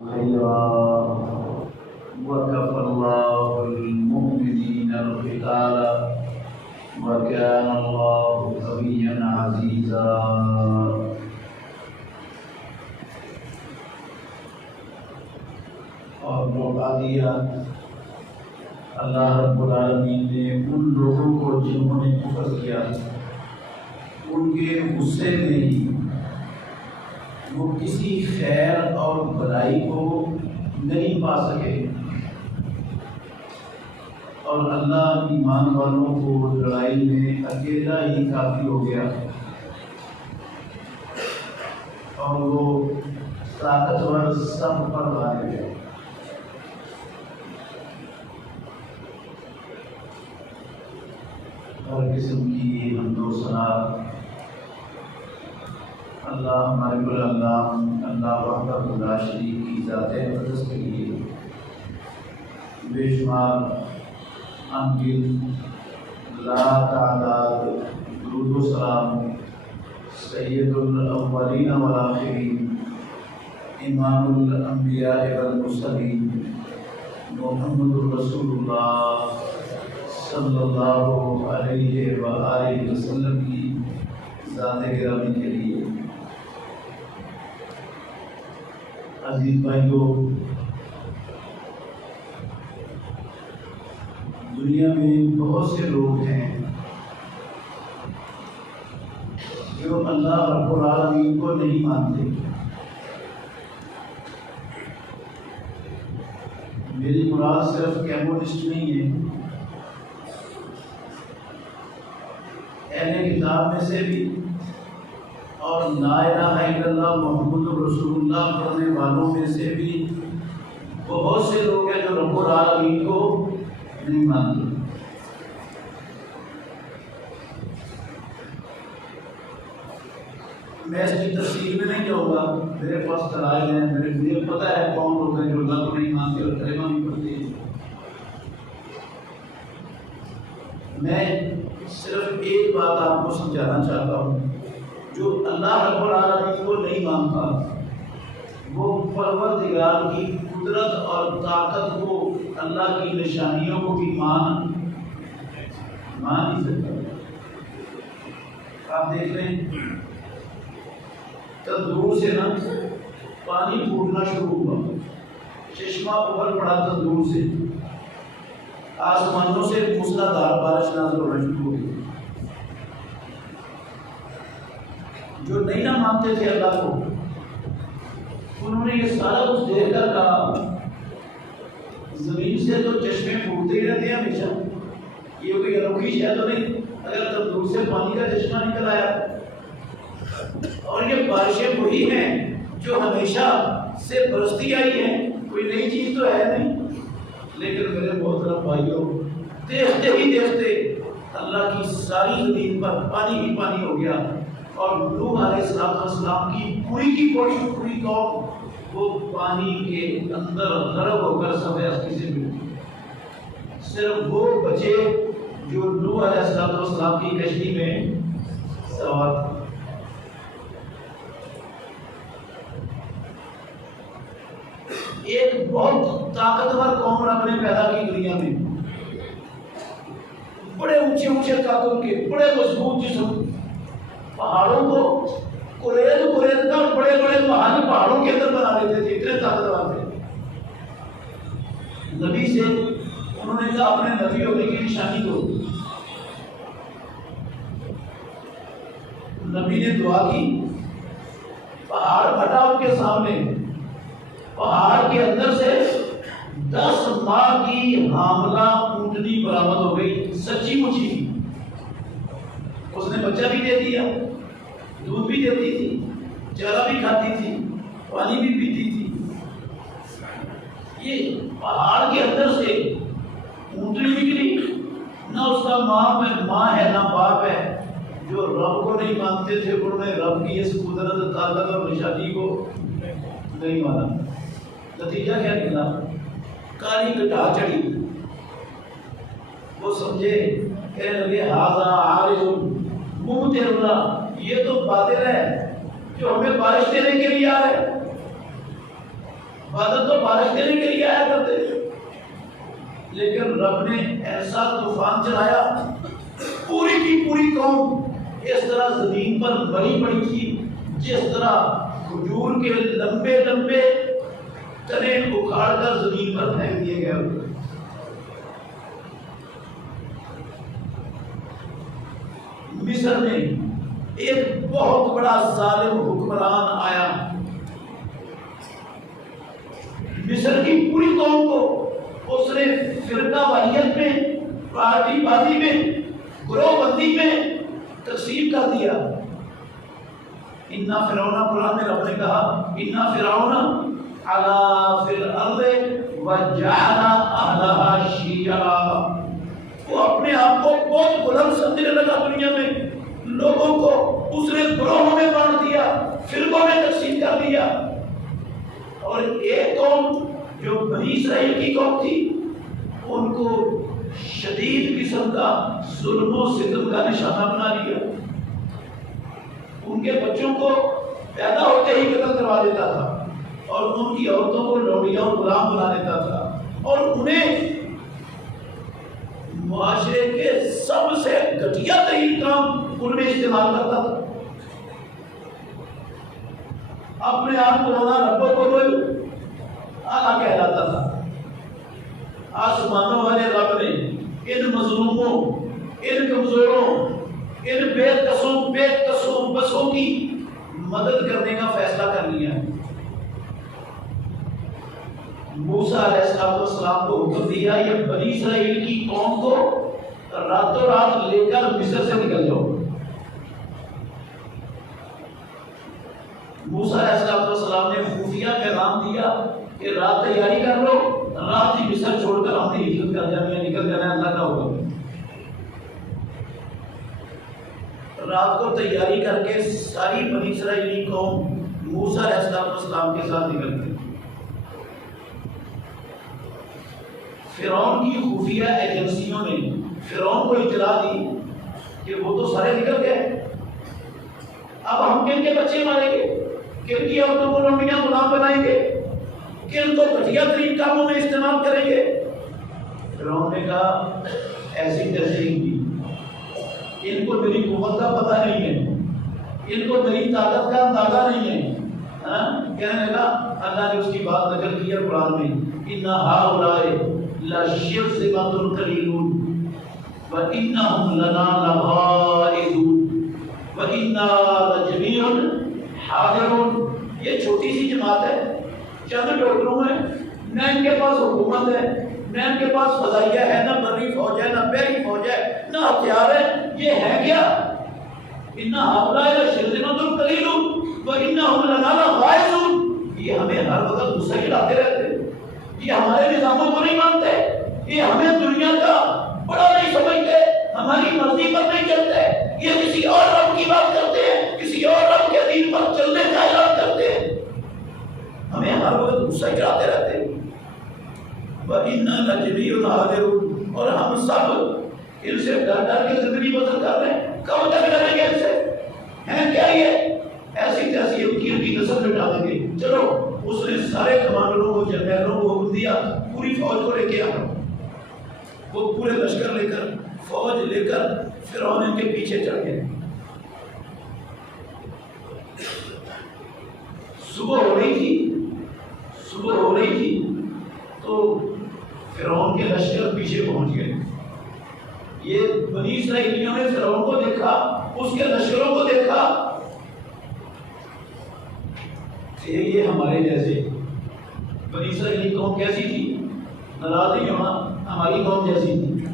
خيرا وكفى الله المؤمنين القتال وكان الله قويا عزيزا. اور لوٹا دیا اللہ رب العالمین نے ان لوگوں کو جنہوں نے کفر کیا، ان کے غصے میں ہی وہ کسی خیر اور بھلائی کو نہیں پا سکے، اور اللہ ایمان والوں کو لڑائی میں اکیلا ہی کافی ہو گیا، اور وہ طاقتور سب پر غالب ہے. ہر قسم کی حمد و ثنا اللہ ہمارے اللہ وحدہ لا شریک کی ذات اقدس کے لیے بے شمار انگن لا تعداد درود و سلام سید الاولین والآخرین امام الانبیاء والمرسلین محمد رسول اللہ صلی اللہ علیہ وآلہ وسلم کی ذات گرامی کے لیے. عزیز بھائیو، دنیا میں بہت سے لوگ ہیں جو اللہ رب العالمین کو نہیں مانتے. میری مراد صرف کمیونسٹ نہیں ہے، اہل کتاب میں سے بھی اور لا الہ الا اللہ محمد رسول اللہ پڑھنے والوں میں سے بھی بہت سے لوگ ہیں جو رب العالمین کو نہیں مانتے. میں اس کی تفصیل میں نہیں جاؤں گا، میرے پاس دلائل ہیں، مجھے پتہ ہے کون لوگ ہیں جو اللہ کو نہیں مانتے اور کلمہ نہیں پڑھتے ہیں. میں صرف ایک بات آپ کو سمجھانا چاہتا ہوں، جو اللہ رب العالمین کو نہیں مانتا وہ پروردگار کی قدرت اور طاقت کو، اللہ کی نشانیوں کو بھی مان نہیں سکتا. آپ دیکھ رہے ہیں تندور سے نا پانی پھوٹنا شروع ہوا، چشمہ ابل پڑا تندور سے، آسمانوں سے موسلادھار بارش نازل ہونا شروع ہو گئی. جو نہیں نہ مانتے تھے اللہ کو، انہوں نے یہ سارا کچھ دیکھ کر کہا زمین سے تو چشمے پھوٹتے ہی رہتے ہیں ہمیشہ، یہ کوئی انوکھی شے تو نہیں اگر تندور سے پانی کا چشمہ نکل آیا. اور یہ بارشیں وہی ہیں جو ہمیشہ سے برستی آئی ہیں، کوئی نئی چیز تو ہے نہیں. لیکن میرے محترم بھائیوں، دیکھتے ہی دیکھتے اللہ کی ساری زمین پر پانی ہی پانی ہو گیا، اور نوح علیہ السلام کی پوری قوم وہ پانی کے اندر غرق ہو کر سب سے ملی. صرف وہ بچے جو نوح علیہ السلام کی کشتی میں سوار تھے. ایک بہت طاقتور قوم رب نے پیدا کی دنیا میں، بڑے اونچے طاقت کے، بڑے مضبوط جسم، پہاڑوں کو کریز کر بڑے محل پہاڑوں کے اندر بنا لیتے تھے، اتنے طاقتور تھے. نبی سے انہوں نے کہا اپنے نبی ہونے کی نشانی دو. نبی نے دعا کی، پہاڑ پھٹا ان کے سامنے، پہاڑ کے اندر سے 10 ماہ کی حاملہ اونٹنی برآمد ہو گئی، سچی مچی. اس نے بچہ بھی دے دیا، دودھ بھی دیتی تھی، چارہ بھی کھاتی تھی، پانی بھی پیتی تھی. یہ پہاڑ کے اندر سے اونٹنی نکلی، نہ اس کا ماں ہے نہ باپ ہے. جو رب کو نہیں مانتے تھے انہوں نے رب کی اس قدرت، طاقت اور نشانی کو نہیں مانا. نتیجہ کیا نکلا؟ کالی کٹا چڑھی. وہ سمجھے کہنے لگے ہاذا عارض ممطرنا، یہ تو بادل ہے جو ہمیں بارش دینے کے لیے آ رہے. بادل تو بارش دینے کے لیے آیا کرتے تھے، لیکن رب نے ایسا طوفان چلایا، پوری کی پوری قوم اس طرح زمین پر بڑی پڑی تھی جس طرح کھجور کے لمبے لمبے تنے اکھاڑ کر زمین پر پھینک دیے گئے ہوتے۔ مصر میں ایک بہت بڑا ظالم حکمران آیا، مصر کی پوری قوم کو اس نے فرقہ واریت میں، پارٹی بازی میں، گروہ بندی میں تقسیم کر دیا۔ اِنَّ فِرْعَوْنَ، قرآن میں رب نے کہا اِنَّ فِرْعَوْنَ عَلَا فِي الْأَرْضِ وَجَعَلَ أَهْلَهَا شِيَعًا، وہ اپنے آپ کو بہت بلند سمجھنے لگا دنیا میں، لوگوں کو اس نے گروہوں میں بانٹ دیا، فرقوں میں تقسیم کر دیا۔ اور ایک قوم جو بنی اسرائیل کی قوم تھی، ان کو شدید قسم کا ظلم و ستم کا نشانہ بنا لیا، ان کے بچوں کو پیدا ہوتے ہی قتل کروا دیتا تھا، اور ان کی عورتوں کو لوڈیاں اور غلام بنا دیتا تھا، اور انہیں معاشرے کے سب سے گھٹیا ترین کام ان میں استعمال کرتا تھا۔ اپنے آپ کو ربوں کو اعلیٰ کہلاتا تھا۔ آسمانوں والے رب نے ان مظلوموں، ان کمزوروں، ان بے قصوں بسوں کی مدد کرنے کا فیصلہ کر لیا۔ موسیٰ علیہ السلام کو حکم دیا، یہ بنی اسرائیل کی قوم کو راتوں رات لے کر مصر سے نکل جاؤ۔ موسیٰ علیہ السلام نے خفیہ پیغام دیا کہ رات تیاری کر لو، رات ہی مصر چھوڑ کر ہم نے ہجرت کر جانا ہے، نکل جانا ہے، اللہ کا حکم۔ رات کو تیاری کر کے ساری بنی اسرائیلی قوم موسیٰ علیہ السلام کے ساتھ نکل گئی۔ فرعون کی خفیہ ایجنسیوں نے فرعون کو اطلاع دی کہ وہ تو سارے نکل گئے، اب ہم کن کے بچے ماریں گے، کن کی عورتوں کو لوڈیاں غلام بنائیں گے، کن کو گھٹیا ترین کاموں میں استعمال کریں گے۔ فرعون نے کہا ایسی تیسی ہوئی، ان کو میری قوت کا پتہ نہیں ہے، ان کو میری طاقت کا اندازہ نہیں ہے۔ کہنے لگا، اللہ نے اس کی بات نقل کی ہے قرآن میں، اِنَّ هَٰؤُلَاءِ لَشِرْذِمَةٌ قَلِيلُونَ وَإِنَّهُمْ لَنَا لَغَائِظُونَ وَإِنَّا لَجَمِيعٌ حَاذِرُونَ۔ یہ چھوٹی سی جماعت ہے، چند ڈاکٹروں ہیں، نہ ان کے پاس حکومت ہے، نہ ان کے پاس فضائیہ ہے، نہ بری فوج ہے، نہ بحری فوج ہے، نہ ہتھیار ہے، یہ ہے کیا؟ اِنَّ هَٰؤُلَاءِ لَشِرْذِمَةٌ قَلِيلُونَ وَإِنَّهُمْ لَنَا لَغَائِظُونَ۔ یہ ہمیں ہر وقت غصہ کھلاتے رہتے ہیں، یہ ہمارے نظاموں کو نہیں مانتے، یہ ہمیں دنیا کا بڑا نہیں سمجھتے، ہماری مرضی پر نہیں چلتے، یہ کسی اور رب کی بات کرتے ہیں، کسی اور رب کے دین پر چلنے کا اعلان کرتے ہیں، ہمیں ہر وقت غصہ کھلاتے رہتے ہیں۔ وَإِنَّا لَجَمِيعٌ حَاذِرُونَ، اور ہم سب ان سے ڈر ڈر کے زندگی بسر کر رہے ہیں، کب تک ڈریں گے ان سے؟ ہیں کیا یہ ایسی تیسی وکیل کی نسل مٹا دیں گے؟ چلو، اس نے سارے کمانڈروں کو، جنرلوں کو حکم دیا، پوری فوج کو لے کے آؤ۔ وہ پورے لشکر لے کر، فوج لے کر فرعون ان کے پیچھے چڑھ گئے۔ صبح ہو رہی تھی تو فرعون کے لشکر پیچھے پہنچ گئے۔ یہ بنی اسرائیلیوں نے فرعون کو دیکھا، اس کے لشکروں کو دیکھا، یہ ہمارے جیسے بنی اسرائیلی قوم کیسی تھی، ناراض نہیں ہونا، ہماری قوم جیسی تھی۔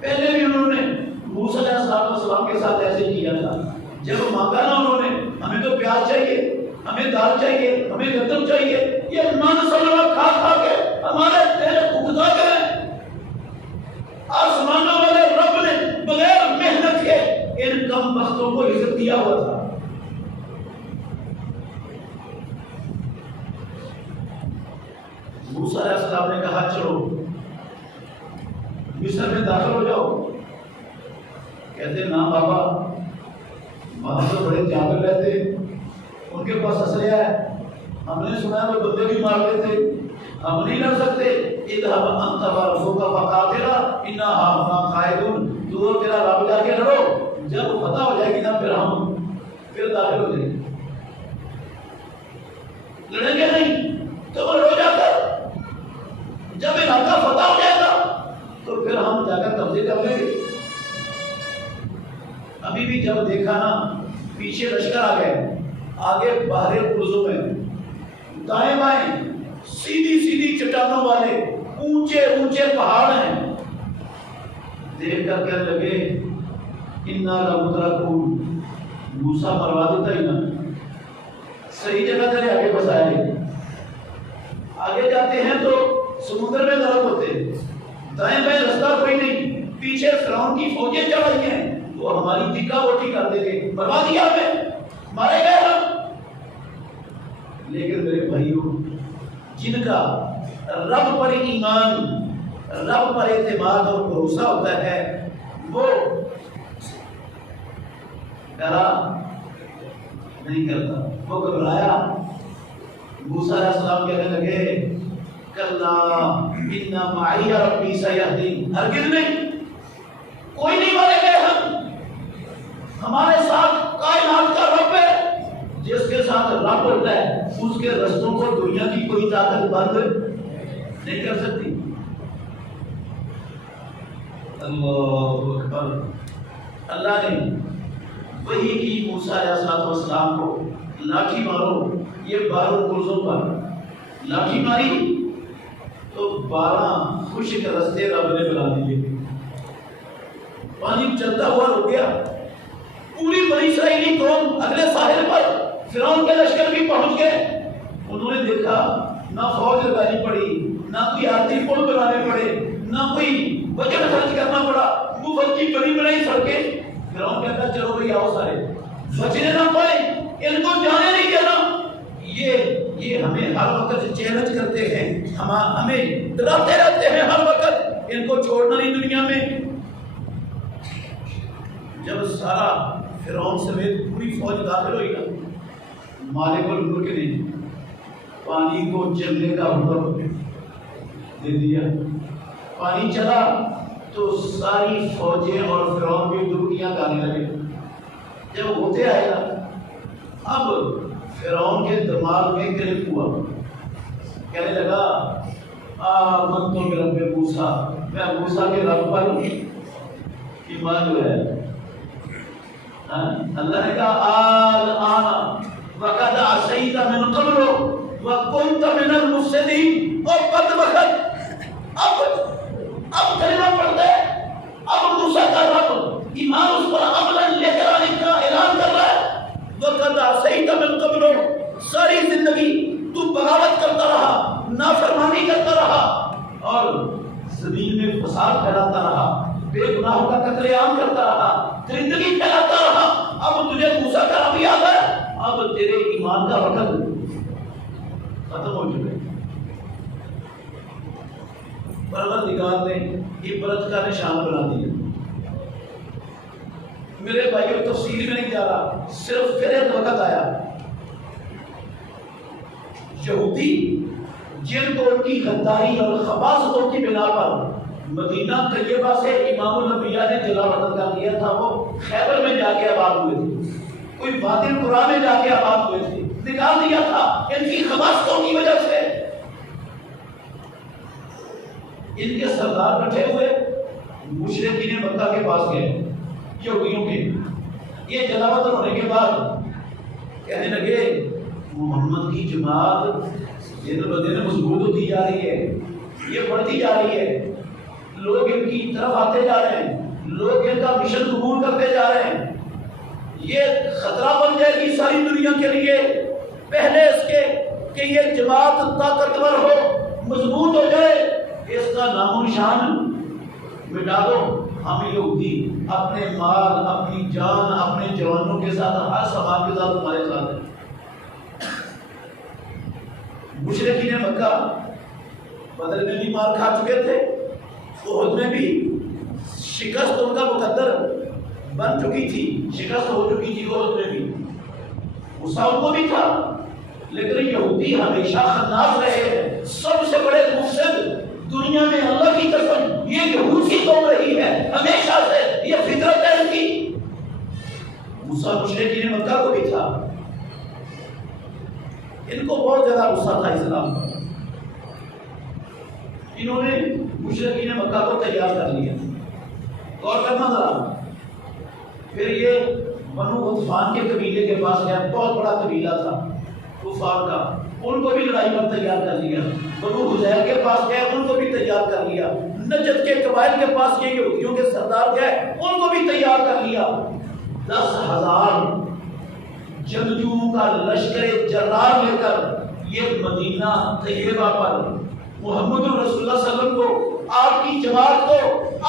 پہلے بھی انہوں نے موسیٰ علیہ السلام کے ساتھ ایسے کیا تھا، جب مانگا نا انہوں نے، ہمیں تو پیاز چاہیے، ہمیں دال چاہیے، ہمیں گندم چاہیے، یہ من سلوا کھا کھا کے ہمارے دل اگتا گئے۔ آسمانوں والے رب نے بغیر محنت کے ان کم بختوں کو عزت دیا ہوا تھا۔ موسیٰ علیہ السلام نے کہا چلو مصر میں داخل ہو جاؤ۔ کہتے نا بابا، وہاں تو بڑے جابر رہتے، ان کے پاس اسلحہ ہے، ہم نے سنا ہے وہ بندے بھی مارتے تھے، ہم نہیں لڑ سکتے، اذهب انت وربك فقاتلا انا هاهنا قاعدون، تو اور تیرا رب جا کے لڑو، جب فتح ہو جائے گی نا پھر ہم داخل ہو جائیں گے، لڑیں گے نہیں تو وہ لڑو جا کر، جب علاقہ فتح ہو جائے گا تو پھر ہم جا کر قبضے کر لیں گے۔ ابھی بھی جب دیکھا نا پیچھے لشکر آ گئے، آگے باہر پرزوں میں دائیں بائیں سیدھی سیدھی چٹانوں والے اونچے اونچے پہاڑ ہیں، دیکھ کر کہنے لگے انا لمدرکون، موسیٰ مروا دیتا ہی نا، صحیح جگہ تیرے آگے بسائے لے، آگے جاتے ہیں تو سمندر میں غرق ہوتے، دائیں بائیں رستہ کوئی نہیں، پیچھے فرعون کی فوجیں چڑھ رہی ہیں، وہ ہماری ٹکا وٹی کر دے گے، مروا دیا ہمیں، مارے گئے ہم۔ لیکن میرے بھائیوں، جن کا رب پر ایمان، رب پر اعتماد اور بھروسہ ہوتا ہے، وہ ڈرا نہیں کرتا، وہ گھبرایا۔ موسیٰ علیہ السلام کہنے لگے کلا ان معی ربی سیہدین، ہرگز نہیں، کوئی نہیں مارے گئے ہم، ہمارے ساتھ کائنات کا رب ہے، جس کے ساتھ رب ہوتا ہے اس کے رستوں کو دنیا کی کوئی طاقت بند نہیں کر سکتی۔ اللہ اکبر۔ اللہ نے وحی کی موسیٰ علیہ السلام کو لاٹھی مارو، یہ 12 پرزوں پر لاٹھی ماری تو 12 خشک رستے رب نے بنا دیے، پانی چلتا ہوا رک گیا، پوری بنی اسرائیلی قوم اگلے ساحل پر فرعون کے لشکر بھی پہنچ گئے، انہوں نے دیکھا نہ فوج لگانی پڑی، نہ کوئی آرتی پل بنانے پڑے، نہ کوئی بجٹ خرچ کرنا پڑا، مفت کی بڑی بڑی سڑکیں۔ فرعون کہتا چلو بھائی آؤ سارے، بچنے نہ پائے، ان کو جانے نہیں دینا، یہ ہمیں ہر وقت چیلنج کرتے ہیں، ہمیں ڈراتے رہتے ہیں ہر وقت، ان کو چھوڑنا نہیں دنیا میں۔ جب سارا فرعون سمیت پوری فوج داخل ہوئی نا، مالک الملک نے پانی کو چلنے کا حکم دے دیا، پانی چلا تو ساری فوجیں اور فرعون بھی ڈبکیاں گانے لگے۔ جب ہوتے آئے نا، اب فرعون کے دماغ میں کلک ہوا، کہنے لگا آمنت برب موسیٰ، میں موسیٰ کے رب پر ایمان جو ہے۔ اللہ نے کہا الآن وقد عصیت من قبل وکنت من المفسدین، اور بد وقت اب کلمہ پڑھتا ہے، اب موسیٰ کا رب ایمان اس پر عملاً لے کر آنے کا اعلان کر رہا ہے۔ وقد عصیت من قبل، ساری زندگی تو بغاوت کرتا رہا، نافرمانی کرتا رہا اور زمین میں فساد پھیلاتا رہا، بے گناہوں کا قتل عام کرتا رہا، درندگی پھیلاتا رہا، اب تجھے موسیٰ کا رب یاد ہے، اب تیرے ایمان کا وقت ختم ہو چکا ہے۔ پروردگار نے عبرت کا نشان بنا دیا۔ میرے بھائیوں تفصیل میں نہیں جا رہا، صرف پھر ایک وقت آیا، یہودی جن کو ان کی غداری اور خباثتوں کی بنا پر مدینہ طیبہ سے امام الانبیاء نے جلا وطن کر دیا تھا، وہ خیبر میں جا کے آباد ہوئے تھے، کوئی وادی القریٰ میں جا کے آباد ہوئے تھے، نکال دیا تھا ان کی خباثتوں کی وجہ سے۔ ان کے سردار بیٹھے ہوئے مشرکین مکہ کے پاس گئے، یہودیوں کے، یہ جلا وطن ہونے کے بعد کہنے لگے محمد کی جماعت دن بدن مضبوط ہوتی جا رہی ہے، یہ بڑھتی جا رہی ہے، لوگ ان کی طرف آتے جا رہے ہیں، لوگ ان کا مشن قبول کرتے جا رہے ہیں، یہ خطرہ بن جائے گی ساری دنیا کے لیے، پہلے اس کے کہ یہ جماعت طاقتور ہو، مضبوط ہو جائے، اس کا نام و نشان مٹا دو۔ ہم یہودی اپنے مال، اپنی جان، اپنے جوانوں کے ساتھ، ہر سامان کے ساتھ تمہارے ساتھ ہیں۔ مشرکین مکہ بدر میں بھی مار کھا چکے تھے، احد میں بھی شکست ان کا مقدر بن چکی تھی، شکست ہو چکی تھی احد میں بھی، غصہ ان کو بھی تھا، لیکن یہودی ہمیشہ خناس رہے ہیں، سب سے بڑے مفسد دنیا میں اللہ کی قسم یہ یہود کی قوم رہی ہے ہمیشہ سے، یہ فطرت ہے ان کی۔ موسیٰ مشرکین مکہ کو بھی تھا، ان کو بہت زیادہ غصہ تھا اسلام پر، انہوں نے مشرکین مکہ کو تیار کر لیا۔ غور کرنا ذرا، پھر یہ بنو غطفان کے قبیلے کے پاس گیا، بہت بڑا قبیلہ تھا کفار کا، ان کو بھی لڑائی پر تیار کر لیا۔ بنو حذیل کے پاس گئے، ان کو بھی تیار کر لیا۔ نجد کے قبائل کے پاس گئے، یہودیوں کے سردار گئے، ان کو بھی تیار کر لیا۔ 10,000 جنگجوؤں کا لشکر جرار لے کر یہ مدینہ طیبہ پر محمد رسول اللہ صلی اللہ علیہ وسلم کو، آپ کی جماعت کو،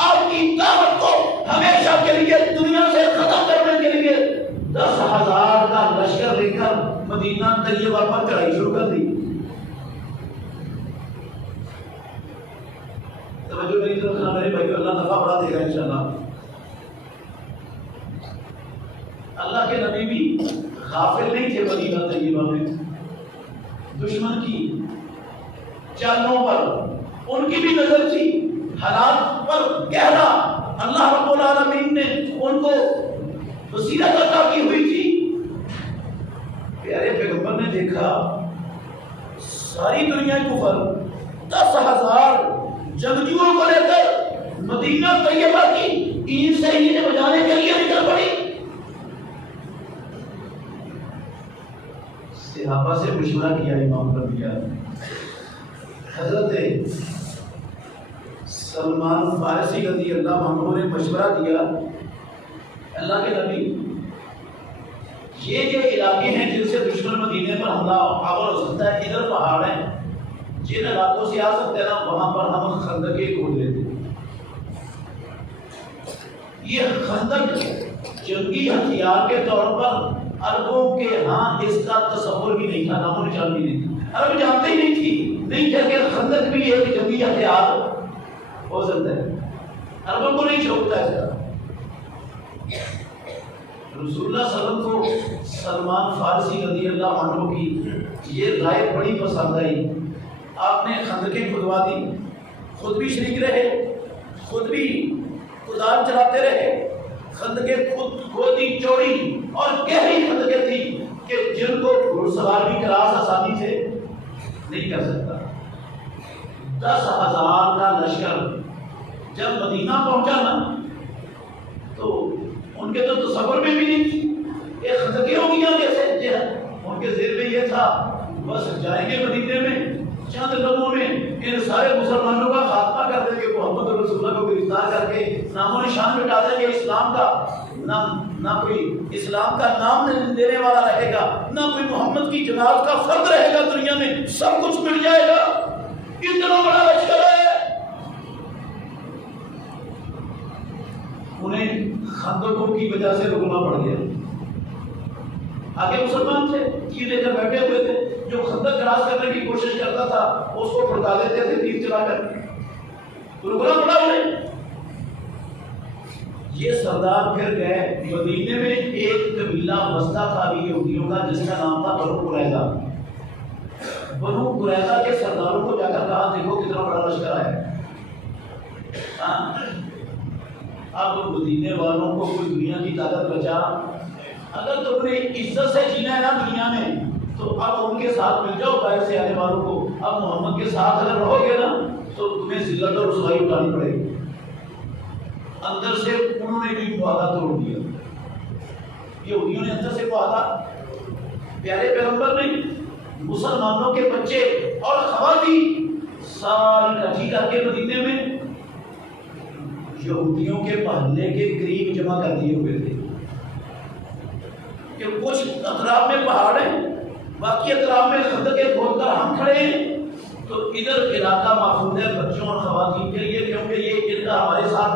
آپ کی دعوت کو ہمیشہ کے لیے دنیا سے ختم کرنے کے لیے 10,000 کا لشکر لے کر مدینہ طیبہ پر چڑھائی شروع کر دی۔ توجہ میری طرف سے میرے بھائی، اللہ نفع بڑا دے گا انشاءاللہ۔ اللہ کے نبی بھی غافل نہیں تھے مدینہ طیبہ میں، دشمن کی چالوں پر ان کی بھی نظر تھی، حالات پر گہرا اللہ رب العالمین نے ان کو بصیرت عطا کی ہوئی تھی۔ پیارے پیغمبر نے دیکھا ساری دنیا کفر 10,000 جنگجوؤں کو لے کر مدینہ طیبہ کی اینٹ سے اینٹ بجانے کے لیے نکل پڑی۔ صحابہ سے مشورہ کیا امام پر دیا، حضرت سلمان فارسی رضی اللہ عنہ نے مشورہ دیا، اللہ کے نبی یہ علاقے ہیں جن سے دشمن مدینے پر حملہ آور ہو سکتا ہے، ادھر پہاڑ ہیں، جن علاقوں سے آ سکتے ہیں نا وہاں پر ہم خندقیں کھود لیتے ہیں۔ یہ خندق جنگی ہتھیار کے طور پر عربوں کے ہاں اس کا تصور بھی نہیں تھا، نام و نشان بھی نہیں تھا، عرب جانتے ہی نہیں تھی، نہیں تھا کہ خندق بھی ایک جنگی ہتھیار ہو سکتا ہے، عربوں کو نہیں شوق تھا اس کا۔ رسول اللہ صلی اللہ علیہ وسلم کو سلمان فارسی رضی اللہ عنہ کی یہ رائے بڑی پسند آئی، آپ نے خندقیں کھدوا دی، خود بھی شریک رہے، خود بھی کدال چلاتے رہے، خندقیں خود کھودی، چوڑی اور گہری خندقیں تھی کہ جن کو گھڑ سوار بھی کلاس آسانی سے نہیں کر سکتا۔ 10,000 کا لشکر جب مدینہ پہنچا نا تو ان کے تو تصور میں بھی نہیں تھی کہ خندقیں ہوں گی یہاں کیسے، ان کے ذہن میں یہ تھا بس جائیں گے مدینے میں، چند لمحوں میں ان سارے مسلمانوں کا خاتمہ کر دیں گے، محمد رسول اللہ کو گرفتار کر کے نام و نشان مٹا دیں گے، اسلام کا نہ کوئی اسلام کا نام لینے والا رہے گا، نہ کوئی محمد کی جماعت کا فرد رہے گا دنیا میں، سب کچھ مل جائے گا۔ اتنا بڑا لشکر ہے، انہیں خندقوں کی وجہ سے رکنا پڑ گیا۔ آگے مسلمان تھے، تیر لے کر بیٹھے ہوئے تھے، جو خندق کراس کرنے کی کوشش کرتا تھا اس کو پھڑکا دیتے تھے تیر چلا کر، رکنا پڑا انہیں۔ یہ سردار پھر گئے مدینے میں، ایک قبیلہ بستا تھا ابھی یہودیوں کا جس کا نام تھا بنو قریظہ۔ بنو قریظہ کے سرداروں کو جا کر کہا دیکھو کتنا بڑا لشکر آیا ہے، اب مدینے والوں کو کوئی دنیا کی طاقت بچا، اگر تم نے عزت سے جینا ہے نا دنیا میں تو اب ان کے ساتھ مل جاؤ، باہر سے آنے والوں کو، اب محمد کے ساتھ اگر رہو گے نا تو تمہیں ذلت اور رسوائی اٹھانی پڑے گی۔ اندر سے انہوں نے بھی معاہدہ توڑ دیا، یہودیوں نے اندر سے معاہدہ، پیارے پیغمبر نے مسلمانوں کے بچے اور خواتین ساری اکٹھی کر کے مدینے میں یہودیوں کے محلے کے قریب جمع کر دیے ہوئے تھے کہ کچھ اطراف میں پہاڑ ہیں، باقی اطراف میں خندقیں کھود کر ہم کھڑے ہیں، تو ادھر علاقہ محفوظ ہے بچوں اور خواتین کے لیے، کیونکہ یہ ان کا ہمارے ساتھ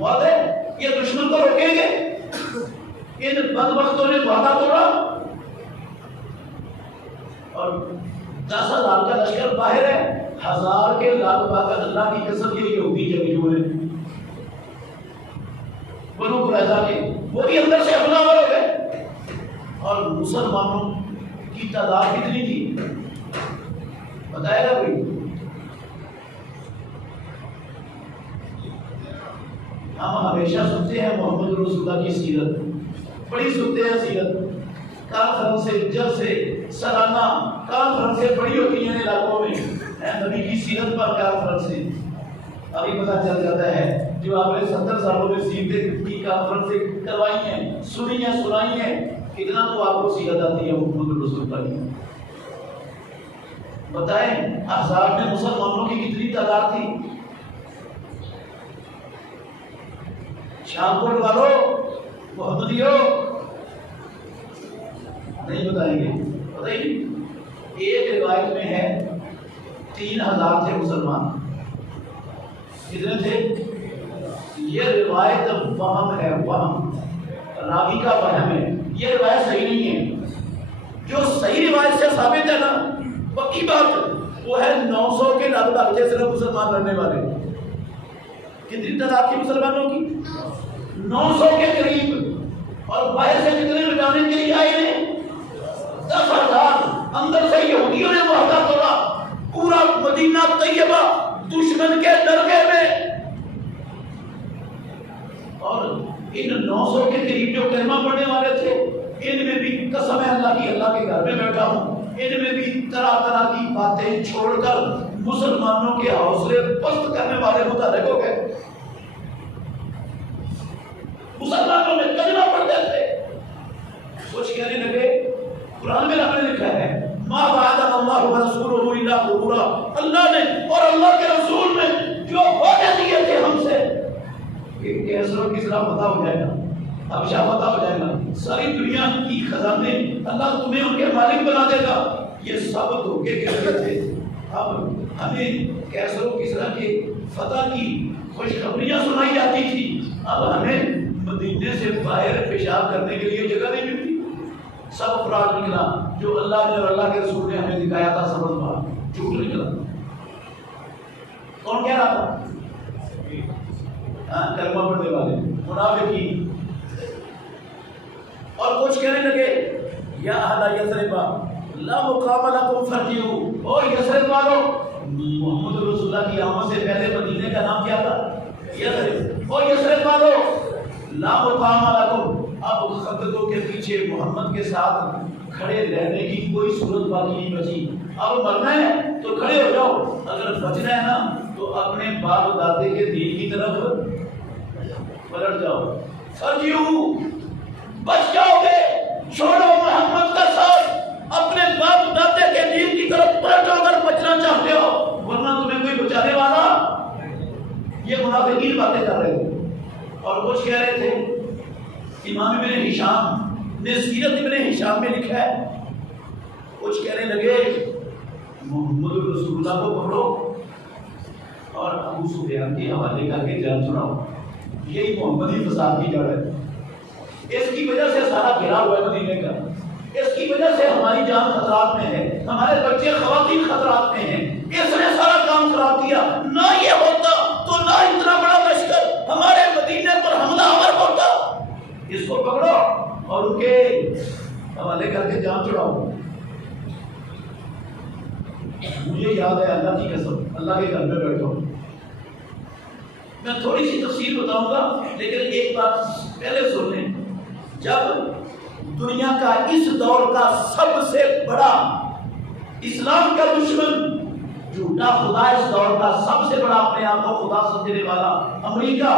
وعدہ ہے، یہ دشمن کو روکیں گے۔ ان بدبختوں نے وعدہ توڑا اور 10,000 کا لشکر باہر ہے، 1000 کے لال باغ، اللہ کی قسم یہ یہودی جنگجو ہیں بنو قریظہ کے، وہ بھی اندر سے حملہ آور ہو گئے اور مسلمانوں کی تعداد کتنی تھی؟ بتائے گا کوئی؟ ہم ہمیشہ سنتے ہیں محمد رسول اللہ کی سیرت، بڑی سنتے ہیں سیرت، کانفرنسیں، جلسے، سالانہ کانفرنسیں بڑی ہوتی ہیں علاقوں میں، نبی کی سیرت پر کانفرنسیں۔ ابھی پتہ چل جاتا ہے جو آپ نے 70 سالوں میں سیرت کی کانفرنسیں کروائی ہیں، سنی ہیں، سنائی ہیں، کتنا تو آپ کو سیرت آتی ہے محمد رسول اللہ کی۔ بتائیں احزاب میں مسلمانوں کی کتنی تعداد تھی؟ شام کوٹ والوں، محمدیوں، نہیں بتائیں گے؟ بتائیے۔ ایک روایت میں ہے 3000 تھے مسلمان۔ کتنے تھے؟ یہ روایت وہم ہے، وہم، راوی کا وہم ہے، یہ روایت صحیح نہیں ہے۔ جو صحیح روایت سے ثابت ہے نا، پکی بات، وہ ہے 900 کے لگ بھگ تھے صرف مسلمان لڑنے والے۔ کتنی تعداد تھی مسلمانوں کی؟ 900 کے قریب۔ اور باہر سے کتنے مٹانے کے لیے آئے ہیں؟ 10,000۔ اندر سے یہودیوں نے وحدہ توڑا، پورا مدینہ طیبہ دشمن کے درگے میں۔ اور ان 900 کے قریب جو کلمہ پڑھنے والے تھے، ان میں بھی قسم ہے اللہ کی، اللہ کے گھر میں بیٹھا ہوں، ان میں بھی طرح طرح کی باتیں چھوڑ کر مسلمانوں کے حوصلے پست کرنے والے متحرک ہو گئے۔ مسلمانوں میں کلمہ پڑھتے تھے، کچھ کہنے لگے، قرآن میں ہم نے لکھا ہے ما وعدنا اللہ ورسولہ الا غرورا، اللہ نے اور اللہ کے رسول نے جو وعدے دیے تھے ہم سے، کہ کیسروں کی طرح پتہ ہو جائے گا، حبشہ پتہ ہو جائے گا، ساری دنیا کی خزانے اللہ تمہیں ان کے مالک بنا دے گا، یہ سب دھوکے کے لیے تھے۔ اب ہمیں کیسروں کی طرح کے فتح کی خوشخبریاں سنائی جاتی تھی، اب ہمیں مدینے سے باہر پیشاب کرنے کے لیے جگہ نہیں ملتی۔ سب افراد نکلا جو اللہ نے اور اللہ کے رسول نے ہمیں دکھایا تھا، سبز بات جھوٹ نکلا۔ کون کہہ رہا تھا؟ کلمہ پڑھنے والے منافقین۔ اور کچھ کہنے لگے یا اہل یثرب لا مقام لکم فارجعوا، اور یثرب والوں، محمد رسول اللہ کی آمد سے پہلے مدینے کا نام کیا تھا؟ یثرب۔ اور یثرب والوں لا مقام لکم، اب خندقوں کے پیچھے محمد کے ساتھ کھڑے رہنے کی کوئی صورت باقی نہیں بچی۔ اب مرنا ہے تو کھڑے ہو جاؤ، اگر بچنا ہے نا تو اپنے باپ دادے کے دین کی طرف پلٹ جاؤ۔ فرجعوا، بچ جاؤ گے، چھوڑو محمد کا ساتھ، اپنے باپ دادے کے دین کی طرف پلٹو اگر بچنا چاہتے ہو، ورنہ تمہیں کوئی بچانے والا۔ یہ منافقین باتیں کر رہے تھے۔ اور کچھ کہہ رہے تھے، امام ابن ہشام نے سیرت ابن ہشام میں لکھا ہے، کچھ کہنے لگے محمد رسول اللہ کو پکڑو اور ابو سفیان کے حوالے کر کے جان چھڑاؤ، یہی محمدی فساد کی جڑ ہے۔ اس کی وجہ سے سارا گھیرا ہوا ہے مدینے کا، اس کی وجہ سے ہماری جان خطرات میں ہے، ہمارے بچے خواتین خطرات میں ہیں، اس نے سارا کام خراب کیا۔ نہ یہ ہوتا تو نہ اتنا بڑا لشکر ہمارے مدینے پر حملہ آور ہوتا۔ اس کو پکڑو اور ان کے حوالے کر کے جان چھڑاؤ۔ مجھے یاد ہے اللہ کی قسم، اللہ کے گھر میں بیٹھو، میں تھوڑی سی تفصیل بتاؤں گا، لیکن ایک بات پہلے سن لیں۔ جب دنیا کا اس دور کا سب سے بڑا اسلام کا دشمن، جھوٹا خدا، اس دور کا سب سے بڑا اپنے آپ کو خدا سمجھنے والا امریکہ،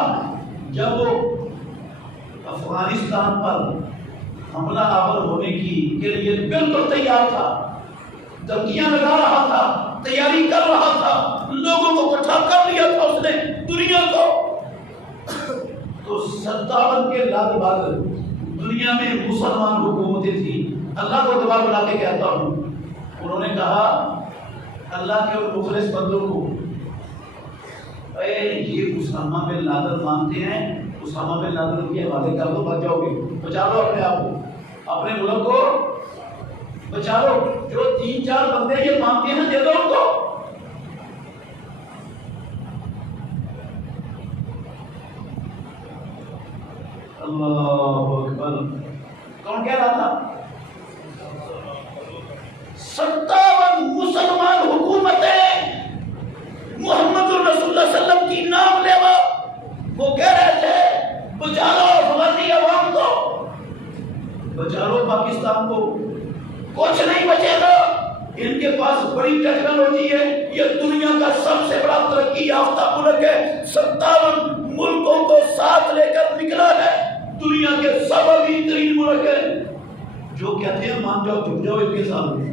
جب وہ افغانستان پر حملہ آور ہونے کے لیے بالکل تیار تھا، دھمکیاں لگا رہا تھا، تیاری کر رہا تھا، لوگوں کو اکٹھا کر لیا تھا اس نے، دنیا کو، تو 57 کے لگ بھگ دنیا میں مسلمان حکومتیں تھی۔ اللہ کو دعا بنا کے کہتا ہوں، انہوں نے کہا اللہ کے اور مخلص بندوں کو، اے یہ اسامہ بن لادن مانتے ہیں، اسامہ بن لادن کے حوالے کر دو، بچ جاؤ گے، بچا لو اپنے آپ کو، اپنے ملک کو بچا لو۔ جو 3-4 بندے یہ مانتے ہیں دے دو ان کو۔ اللہ اکبر۔ کون کہہ رہا تھا؟ یہ دنیا کا سب سے بڑا ترقی یافتہ ملک ہے، 57 ملکوں کو ساتھ لے کر نکلا ہے، دنیا کے سب امیر ترین ملک ہے۔ جو کہتے ہیں مان جاؤ جھک جاؤ ان کے سامنے۔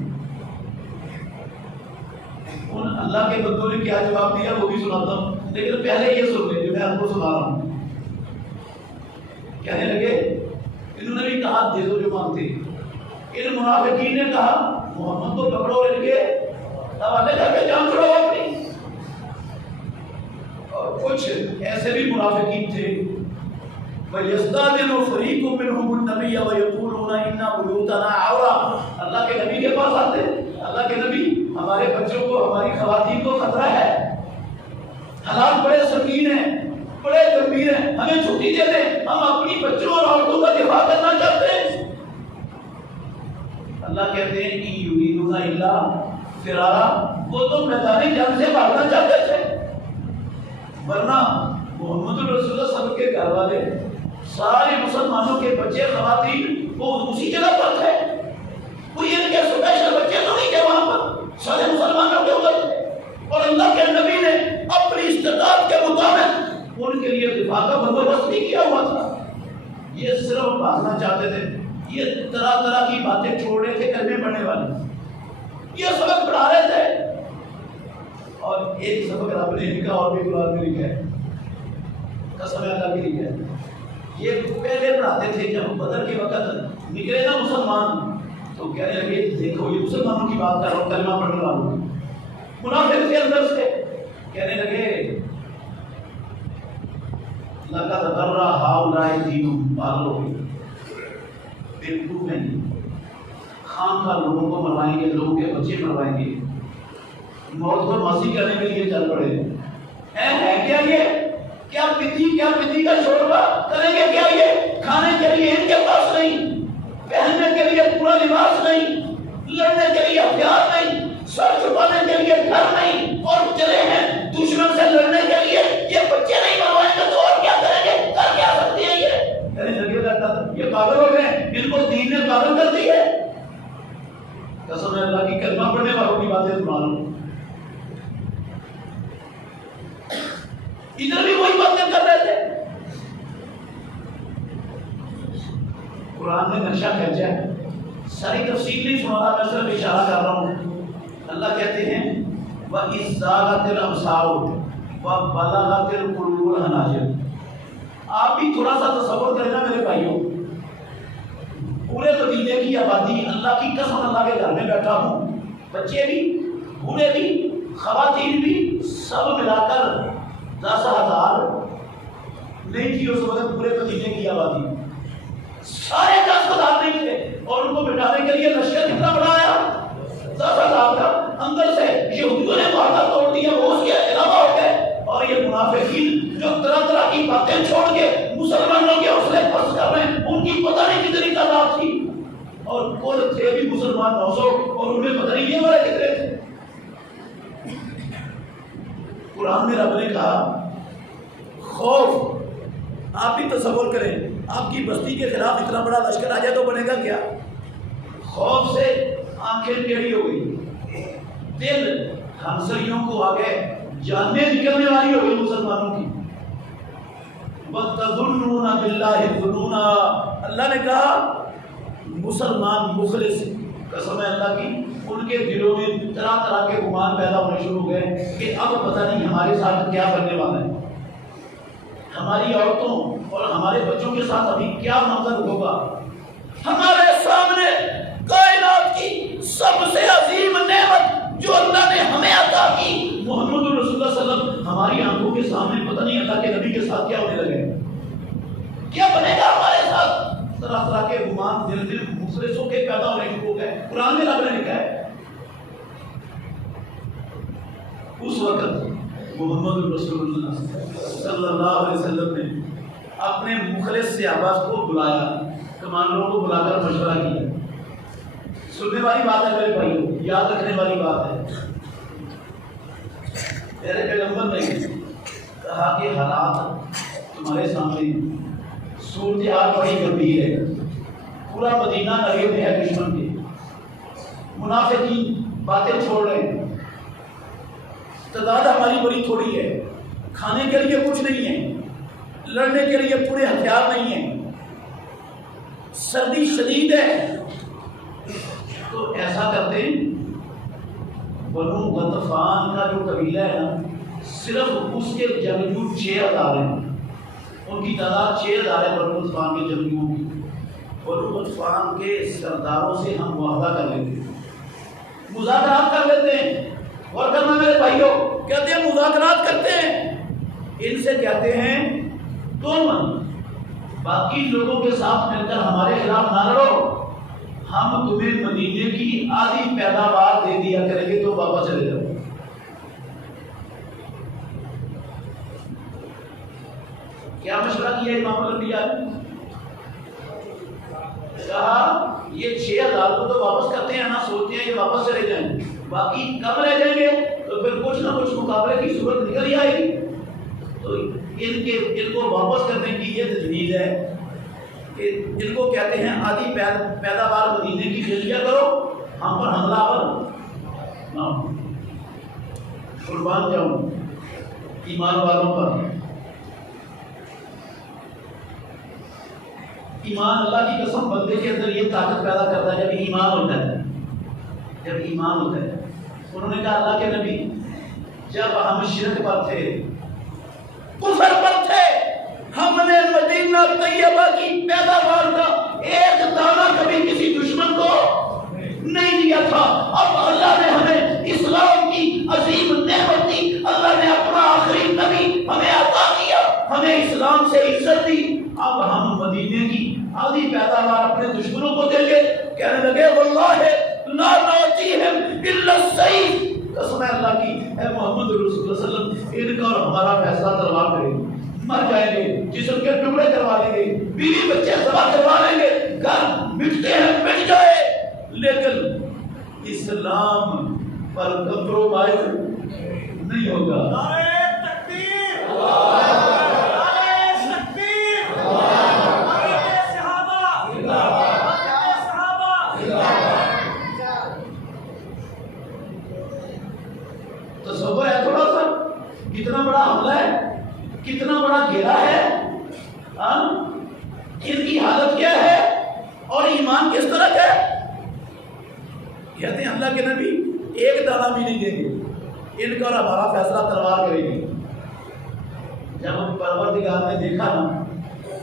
ان اللہ کے بندوں نے کیا جواب دیا وہ بھی سناتا ہوں، لیکن پہلے یہ سن لیں جو میں آپ کو سنا رہا ہوں۔ کہنے لگے انہوں نے بھی کہا دے دو جو مانگتے، ان منافقین نے کہا محمد کو پکڑو اور ان کے حوالے کر کے جان چھڑاؤ اپنی۔ اور کچھ ایسے بھی منافقین تھے وَيَزْدَادِنُ فَرِيقٌ مِّنْهُمُ النَّبِيَّ وَيَقُولُونَ إِنَّ بُيُوتَنَا عَوْرَةٌ، اللہ کے نبی کے پاس آتے، اللہ کے نبی ہمارے بچوں کو، ہماری خواتین کو خطرہ ہے، حالات بڑے سنگین ہیں، بڑے گمبھیر ہیں، ہمیں چھٹی دے دیں، ہم اپنی بچوں اور عورتوں کا دفاع کرنا چاہتے ہیں۔ اللہ کہتے ہیں کہ یریدون الا فرارا، وہ تو میدان جنگ سے بھاگنا چاہتے تھے، ورنہ محمد رسول اللہ صلی اللہ علیہ وسلم کے گھر والے، سارے مسلمانوں کے بچے خواتین وہ اسی جگہ پر تھے، کوئی ان کے اسپیشل بچے تو نہیں تھے وہاں پر، سارے مسلمانوں کے ادھر تھے، اور اللہ کے نبی نے اپنی استطاعت کے مطابق ان کے لیے دفاع کا بندوبست بھی کیا ہوا تھا۔ یہ صرف بھاگنا چاہتے تھے، یہ طرح طرح کی باتیں چھوڑ رہے تھے کلمے پڑھنے والے، یہ سبق پڑھا رہے تھے۔ اور ایک سبق رب نے لکھا اور بھی قرآن میں لکھا ہے، قسم اللہ کی لکھا ہے، یہ پہلے پڑھاتے تھے جب بدر کے وقت نکلے نا مسلمان تو کہنے لگے دیکھو یہ مسلمانوں کی بات کر رہا ہوں، کلمہ پڑھنے والوں کی، منافق کے اندر سے کہنے لگے لقد غر ہؤلاء دینہم، پاگل ہو گئے، بیوقوف ہیں، خام خواہ لوگوں کو مروائیں گے، لوگوں کے بچے مروائیں گے، موت کو ماضی کرنے کے لیے چل پڑے ہے کیا یہ؟ کیا پتی کا شوربہ کریں گے کیا یہ؟ کھانے کے لیے ان کے پاس نہیں، پہننے کے لیے پورا لباس نہیں، لڑنے کے لیے ہتھیار نہیں، سر چھپانے کے لیے گھر نہیں، اور چلے ہیں دشمن سے لڑنے کے لیے، یہ بچے نہیں مروائیں گے تو اور کیا کریں گے؟ کر کیا سکتے ہیں یہ پاگل ہو گئے، ان کو دین نے پاگل کر دی ہے۔ قسم اللہ کی کلمہ پڑھنے والوں کی باتیں سنا رہا ہوں، ادھر بھی وہی باتیں کر رہے تھے۔ قرآن نے نقشہ کھینچا ہے، ساری تفصیل نہیں سنا رہا، میں صرف اشارہ کر رہا ہوں۔ اللہ کہتے ہیں وَإِذْ زَاغَتِ الْأَبْصَارُ وَبَلَغَتِ الْقُلُوبُ الْحَنَاجِرَ۔ آپ بھی تھوڑا سا تصور کریں نا میرے بھائیوں، پورے مدینے کی آبادی، اللہ کی قسم اللہ کے گھر میں بیٹھا ہوں، بچے بھی، بوڑھے بھی، خواتین بھی، سب ملا کر 10,000 نہیں تھی اس وقت پورے مدینے کی آبادی، سارے 10,000 نہیں تھے، اور ان کو بٹھانے کے لیے لشکر کتنا بڑھایا؟ 10,000 کا۔ اندر سے یہودیوں نے وعدہ توڑ دیا، وہ اس کے علاوہ ہو گئے، اور یہ منافقین جو طرح طرح کی باتیں چھوڑ کے مسلمانوں کے حوصلے پست کر رہے ہیں، ان کی پتہ نہیں کتنی تعداد تھی، اور کل تھے بھی مسلمان 900، اور ان میں پتہ نہیں یہ والے کتنے تھے۔ قرآن میں رب نے کہا خوف، آپ بھی تصور کریں آپ کی بستی کے خلاف اتنا بڑا لشکر آ جائے تو بنے گا کیا؟ خوف سے آنکھیں ٹیڑھی ہو گئی، دل ہمسریوں کو آ گئے، جانیں نکلنے والی ہو گئی مسلمانوں کی۔ وَتَظُنُّونَ بِاللَّهِ الظُّنُونَ، اللہ نے کہا مسلمان مخلص، قسم ہے اللہ کی، ان کے دلوں میں طرح طرح کے گمان پیدا ہونے شروع ہو گئے کہ اب پتہ نہیں ہمارے ساتھ کیا بننے والا ہے، ہماری عورتوں اور ہمارے بچوں کے ساتھ ابھی کیا منظر ہوگا۔ ہمارے سامنے کائنات کی سب سے عظیم نعمت جو اللہ نے ہمیں عطا کی، محمد رسول اللہ صلی اللہ علیہ وسلم، ہماری آنکھوں کے سامنے پتہ نہیں اللہ کے نبی کے ساتھ کیا ہونے لگے، کیا بنے گا ہمارے ساتھ۔ طرح طرح کے گمان دل مخلصوں کے پیدا ہونے شروع ہو گئے۔ قرآن میں رب نے لکھا ہے اس وقت محمد رسول اللہ صلی اللہ علیہ وسلم نے اپنے مخلص صحابہ کو بلایا، کمانڈروں کو بلا کر مشورہ کیا۔ سننے والی بات ہے میرے بھائیوں، یاد رکھنے والی بات ہے۔ میرے پیغمبر نے کہا کہ حالات تمہارے سامنے، صورتحال بڑی گمبھیر ہے، پورا مدینہ نگے میں ہے دشمن کے، منافقین باتیں چھوڑ رہے ہیں، تعداد ہماری بڑی تھوڑی ہے، کھانے کے لیے کچھ نہیں ہے، لڑنے کے لیے پورے ہتھیار نہیں ہیں، سردی شدید ہے، تو ایسا کرتے ہیں بنو غطفان کا جو قبیلہ ہے نا، صرف اس کے جنگجو 6000 ہیں، ان کی تعداد 6000 ہے بنو غطفان کے جنگجوؤں کی۔ بنو غطفان کے سرداروں سے ہم معاہدہ کر لیتے ہیں، مذاکرات کر لیتے ہیں، اور کرنا میرے بھائیوں، کہتے ہیں مذاکرات کرتے ہیں، ان سے کہتے ہیں تم باقی لوگوں کے ساتھ مل کر ہمارے خلاف نہ لڑو، ہم تمہیں مدینے کی آدھی پیداوار دے دیا کریں گے تو واپس چلے جاؤ۔ کیا مشورہ کیا امام الانبیاء نے؟ کہا یہ 6000 کو تو واپس کرتے ہیں نا، سوچتے ہیں یہ واپس چلے جائیں، باقی کب رہ جائیں گے تو پھر کچھ نہ کچھ مقابلے کی صورت نکل ہی آئے گی، تو ان کو واپس کرنے کی یہ تجویز ہے کہ ان کو کہتے ہیں آدھی پیداوار مدینے کی دے دیا کرو، ہم پر حملہ پر قربان جاؤں ایمان والوں پر۔ ایمان اللہ کی قسم بندے کے اندر یہ طاقت پیدا کرتا ہے جب ایمان ہوتا ہے، جب ایمان ہوتا ہے۔ انہوں نے کہا اللہ کے نبی جب ہم شرک پر تھے، کفر پر تھے، ہم نے مدینہ طیبہ کی پیداوار کا ایک دانہ کبھی کسی دشمن کو نہیں دیا تھا، اب اللہ نے ہمیں اسلام کی عظیم نعمت دی، اللہ نے اپنا آخری نبی ہمیں عطا کیا، ہمیں اسلام سے عزت دی، اب ہم مدینے کی آدھی پیداوار اپنے دشمنوں کو دیں گے۔ کہنے لگے واللہ لا نعطیہم الا السیف، قسم ہے اللہ کی، اے محمد رسول اللہ صلی اللہ علیہ وسلم، ان کا اور ہمارا فیصلہ تلوار کرے گی، مر جائیں گے، جسم کے ٹکڑے کروا لیں گے، بیوی بچے ذبح کروا لیں گے، گھر مٹتے ہیں مٹ جائے، لیکن اسلام پر کمپرومائز نہیں ہوگا۔ نعرہ تکبیر، نعرہ تکبیر، نعرہ صحابہ، نعرہ صحابہ۔ تصور ہے تھوڑا سا کتنا بڑا حملہ ہے، کتنا بڑا گھیرا ہے، ان کی حالت کیا ہے اور ایمان کس طرح کا ہے۔ کہتے ہیں اللہ کے نبی ایک دانہ بھی نہیں دیں گے، ان کا اور ہمارا فیصلہ تلوار کرے گی۔ جب پروردگار نے دیکھا نا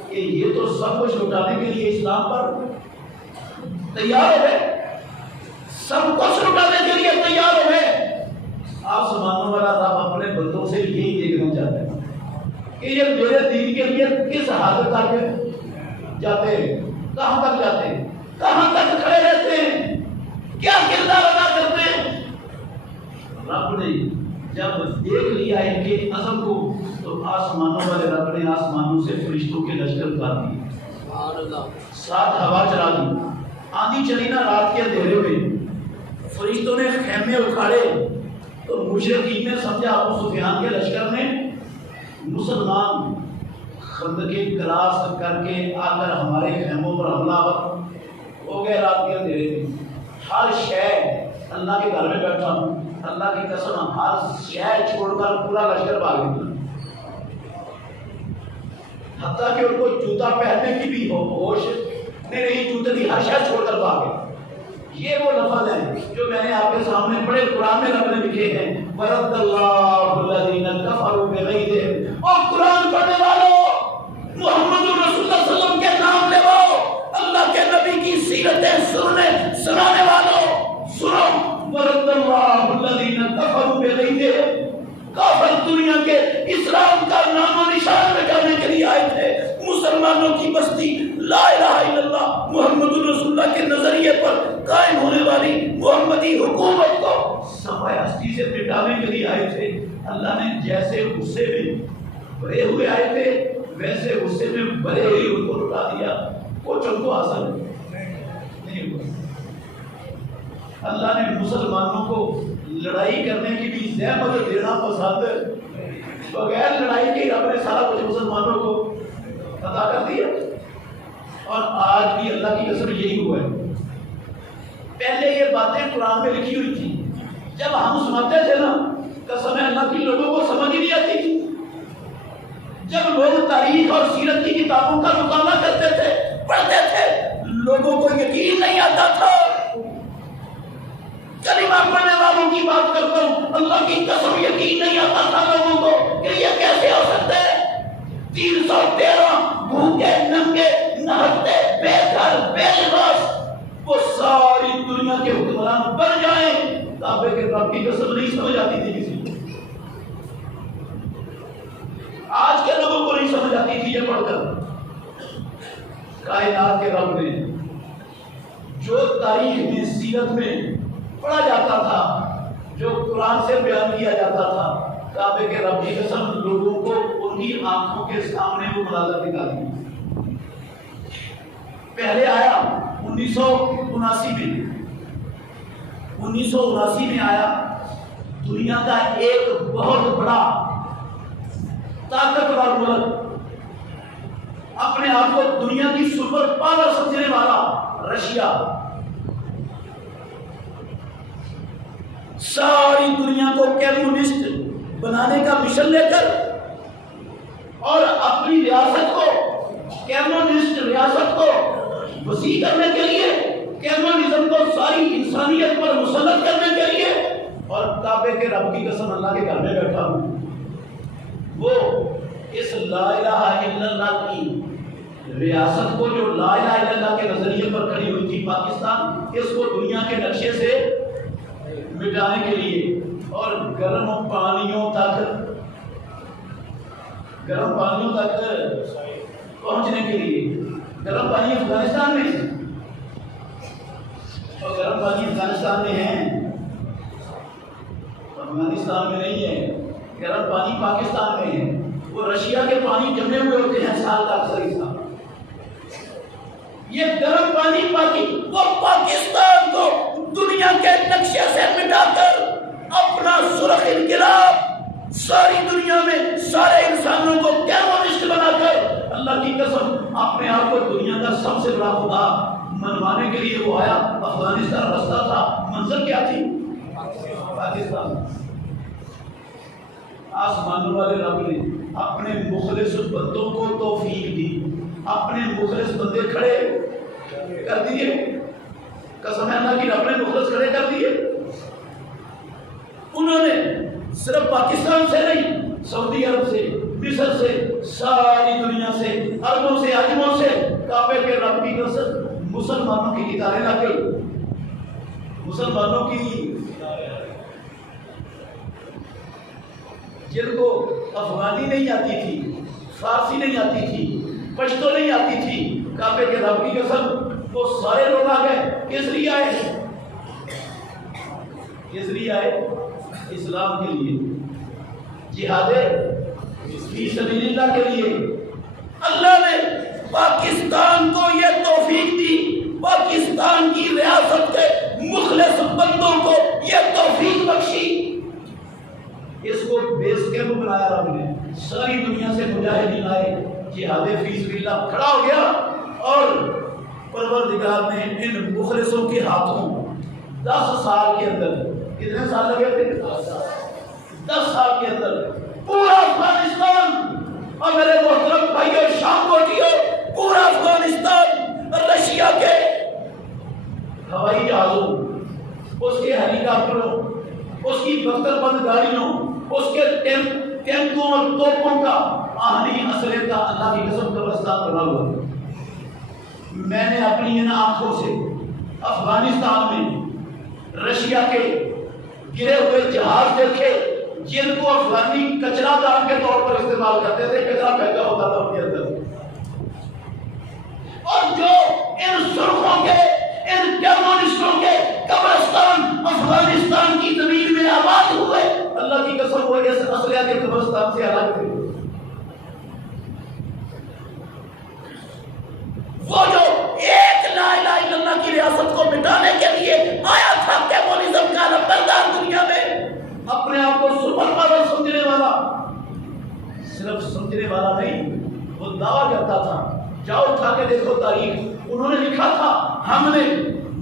کہ یہ تو سب کچھ لٹانے کے لیے اسلام پر تیار ہو گئے، سب کچھ لٹانے کے لیے تیار ہو گئے، آسمانوں والا رب اپنے بندوں سے یہی دیکھنا چاہتا ہے کہ یہ میرے دین کے لیے کس حد تک جاتے ہیں، کہاں تک جاتے ہیں، کہاں تک کھڑے رہتے ہیں، کیا کردار ادا کرتے ہیں۔ رب نے جب دیکھ لیا ان کے عزم کو تو آسمانوں والے رب نے آسمانوں سے فرشتوں کے لشکر اتار دیے، ساتھ ہوا چلا دی، آندھی چلی نا رات کے اندھیرے میں، فرشتوں نے خیمے اکھاڑے تو مشرکین نے سمجھا ابو سفیان کے لشکر نے مسلمان خندقیں کراس کر کے آ کر ہمارے خیموں پر حملہ ہو گئے۔ رات کے اندھیرے میں ہر شے، اللہ کے گھر میں بیٹھا ہوں، اللہ کی قسم ہر شے چھوڑ کر پورا لشکر بھاگ نکلا، حتیٰ کہ ان کو جوتا پہننے کی بھی ہوش نہیں، جوتے کی ہر شے چھوڑ کر بھاگے۔ یہ وہ لفظ ہیں جو میں نے آپ کے سامنے بڑے قرآن میں رب نے لکھے ہیں، وَرَدَّ اللَّهُ الَّذِينَ كَفَرُوا بِغَيْظِهِمْ۔ اور قرآن پڑھنے والوں، محمد رسول اللہ صلی اللہ علیہ وسلم کے نام لیواؤ، اللہ کے نبی کی سیرتیں سنانے والوں سنو، وَرَدَّ اللَّهُ الَّذِينَ كَفَرُوا بِغَيْظِهِمْ، کافر دنیا کے اسلام کا نام و نشان مٹانے کے لیے آئے تھے، مسلمانوں کی بستی لا الہ الا اللہ محمد رسول اللہ کے نظریے پر قائم ہونے والی محمدی حکومت کو صفحہ ہستی سے مٹانے کے لیے آئے تھے۔ اللہ نے جیسے غصے میں بھرے ہوئے آئے تھے ویسے غصے میں بھرے ہوئے ان کو لٹا دیا، کچھ ان کو حاصل نہیں ہوا۔ اللہ نے مسلمانوں کو لڑائی کرنے کی بھی زحمت دینا پسند، بغیر لڑائی کے رب نے سارا کچھ مسلمانوں کو عطا کر دیا، اور آج بھی اللہ کی قسم یہی ہوا ہے۔ پہلے یہ باتیں قرآن میں لکھی ہوئی تھی، جب ہم سناتے تھے نا قسم اللہ جب لوگ تاریخ اور سیرت کی کتابوں کا مطالعہ کرتے تھے، پڑھتے تھے، لوگوں کو یقین نہیں آتا تھا۔ کلمہ پڑھنے والوں کی بات کرتا ہوں، اللہ کی قسم یقین نہیں آتا تھا لوگوں کو کہ یہ کیسے ہو سکتا ہے۔ 313 بھوکے ننگے نہتے بے گھر بے لباس وہ ساری دنیا کے حکمران بن جائیں، کعبے کے رب کی قسم نہیں سمجھ آتی تھی کسی کو۔ آج کے لوگوں کو نہیں سمجھ آتی تھی یہ پڑھ کر۔ کائنات کے رب نے جو تاریخ میں سیرت میں پڑھا جاتا تھا، جو قرآن سے بیان کیا جاتا تھا، کعبے کے رب کی قسم لوگوں کو ان کی آنکھوں کے سامنے وہ مناظر دکھاتی۔ پہلے آیا 1979 میں آیا دنیا کا ایک بہت بڑا طاقتور ملک، اپنے آپ کو دنیا کی سپر پاور سمجھنے والا رشیا، ساری دنیا کو کمیونسٹ بنانے کا مشن لے کر اور اپنی ریاست کو، کمیونسٹ ریاست کو وسیع کرنے کے لیے، کمیونزم کو ساری انسانیت پر مسلط کرنے کے لیے، اور کعبے کے رب کی قسم اللہ کے گھر میں بیٹھا ہوں، وہ اس لا الہ الا اللہ کی ریاست کو جو لا الہ الا اللہ کے نظریے پر کھڑی ہوئی تھی پاکستان، اس کو دنیا کے نقشے سے مٹانے کے لیے اور گرم پانیوں تک پہنچنے کے لیے، گرم پانی افغانستان میں اور گرم پانی افغانستان میں ہے، افغانستان میں نہیں ہے، گرم پانی پاکستان میں ہے۔ وہ رشیا کے پانی جمے ہوئے ہوتے ہیں سال کا اکثر حصہ، یہ گرم پانی وہ پاکستان کو دنیا کے نقشے سے مٹا کر اپنا سرخ انقلاب ساری دنیا میں سارے انسانوں کو کمیونسٹ بنا کر اللہ کی قسم اپنے آپ کو دنیا کا سب سے بڑا خدا منوانے کے لیے وہ آیا۔ افغانستان رستہ تھا، منزل کیا تھی؟ پاکستان۔ آسمانوں والے رب نے اپنے مخلص بندوں کو توفیق دی، اپنے مخلص بندے کھڑے کر دیے، قسم ہے اللہ کی، رب نے مخلص کھڑے کر دیے۔ انہوں نے صرف پاکستان سے نہیں، سعودی عرب سے، مصر سے، ساری دنیا سے، عربوں سے، عجموں سے کعبے کے رب کی قسم مسلمانوں کی کتابیں لا کے، مسلمانوں کی جن کو افغانی نہیں آتی تھی، فارسی نہیں آتی تھی، پشتو نہیں آتی تھی، کعبے کے رب کی قسم وہ سارے لوگ آ گئے۔ کس لیے آئے؟ کس لیے آئے؟ اسلام کے لیے، جہاد فی سبیل اللہ کے لیے۔ اللہ نے پاکستان کو یہ توفیق دی، پاکستان کی ریاست کے مخلص بندوں کو یہ توفیق بخشی۔ اس کو بیس کیمپ بنایا رب نے، ساری دنیا سے مجاہدین آئے، جہاد فی سبیل اللہ کھڑا ہو گیا، اور پروردگار نے ان مخلصوں کے ہاتھوں 10 سال کے اندر، کتنے سال لگے تھے؟ 10 سال کے اندر پورا افغانستان، اور میرے محترم بھائیو شام کوٹیو، پورا افغانستان رشیا کے ہوائی جہازوں، اس کے ہیلی کاپٹروں، اس کی بختر بند گاڑیوں، اس کے ٹینکوں اور توپوں کا، آہنی اسلحے کا اللہ کی قسم قبرستان بنا ہوا۔ میں نے اپنی ان آنکھوں سے افغانستان میں رشیا کے گرے ہوئے جہاز دیکھے، جن کو افغانی کچرا دان کے طور پر استعمال کرتے تھے، کچرا پھینکا ہوتا تھا ان کے اندر، اور جو ان سرخوں کے، ان کمیونسٹوں کے قبرستان افغانستان کی زمین میں آباد ہوئے، اللہ کی قسم وہ اس اسلحہ کے قبرستان سے الگ تھے۔ وہ جو ایک لا الہ الا اللہ کی ریاست کو مٹانے کے لیے آیا تھا کمیونزم کا نمبردار دنیا میں، اپنے آپ کو سپر پاور سمجھنے والا، صرف سمجھنے والا نہیں، وہ دعویٰ کرتا تھا، جاؤ اٹھا کے دیکھو تاریخ، انہوں نے لکھا تھا ہم نے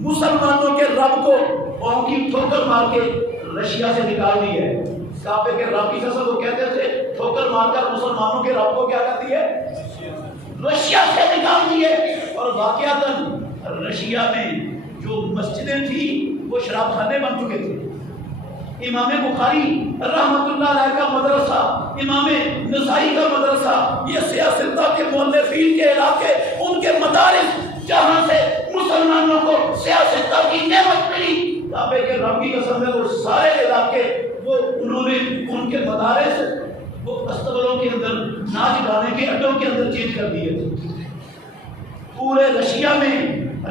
مسلمانوں کے رب کو پاؤں کی ٹھوکر مار کے رشیا سے نکال دی ہے، کعبے کے رب کی قسم وہ کہتے تھے ٹھوکر مار کر مسلمانوں کے رب کو کیا کہتی ہے؟ رشیا سے نکال دیے. اور واقعتاً رشیا میں جو مسجدیں تھیں وہ شراب خانے بن چکے تھے. امام بخاری رحمت اللہ علیہ کا مدرسہ، امام نسائی کا مدرسہ، یہ سیاستہ کے مؤلفین کے علاقے، ان کے مدارس جہاں سے مسلمانوں کو سیاستہ کی نعمت ملی، کعبے کے رب کی قسم ہے وہ سارے علاقے وہ انہوں نے ان کے مدارس وہ استبلوں کے اندر ناچ گانے کے اڈوں کے اندر چینج کر دیے تھے. پورے رشیا میں،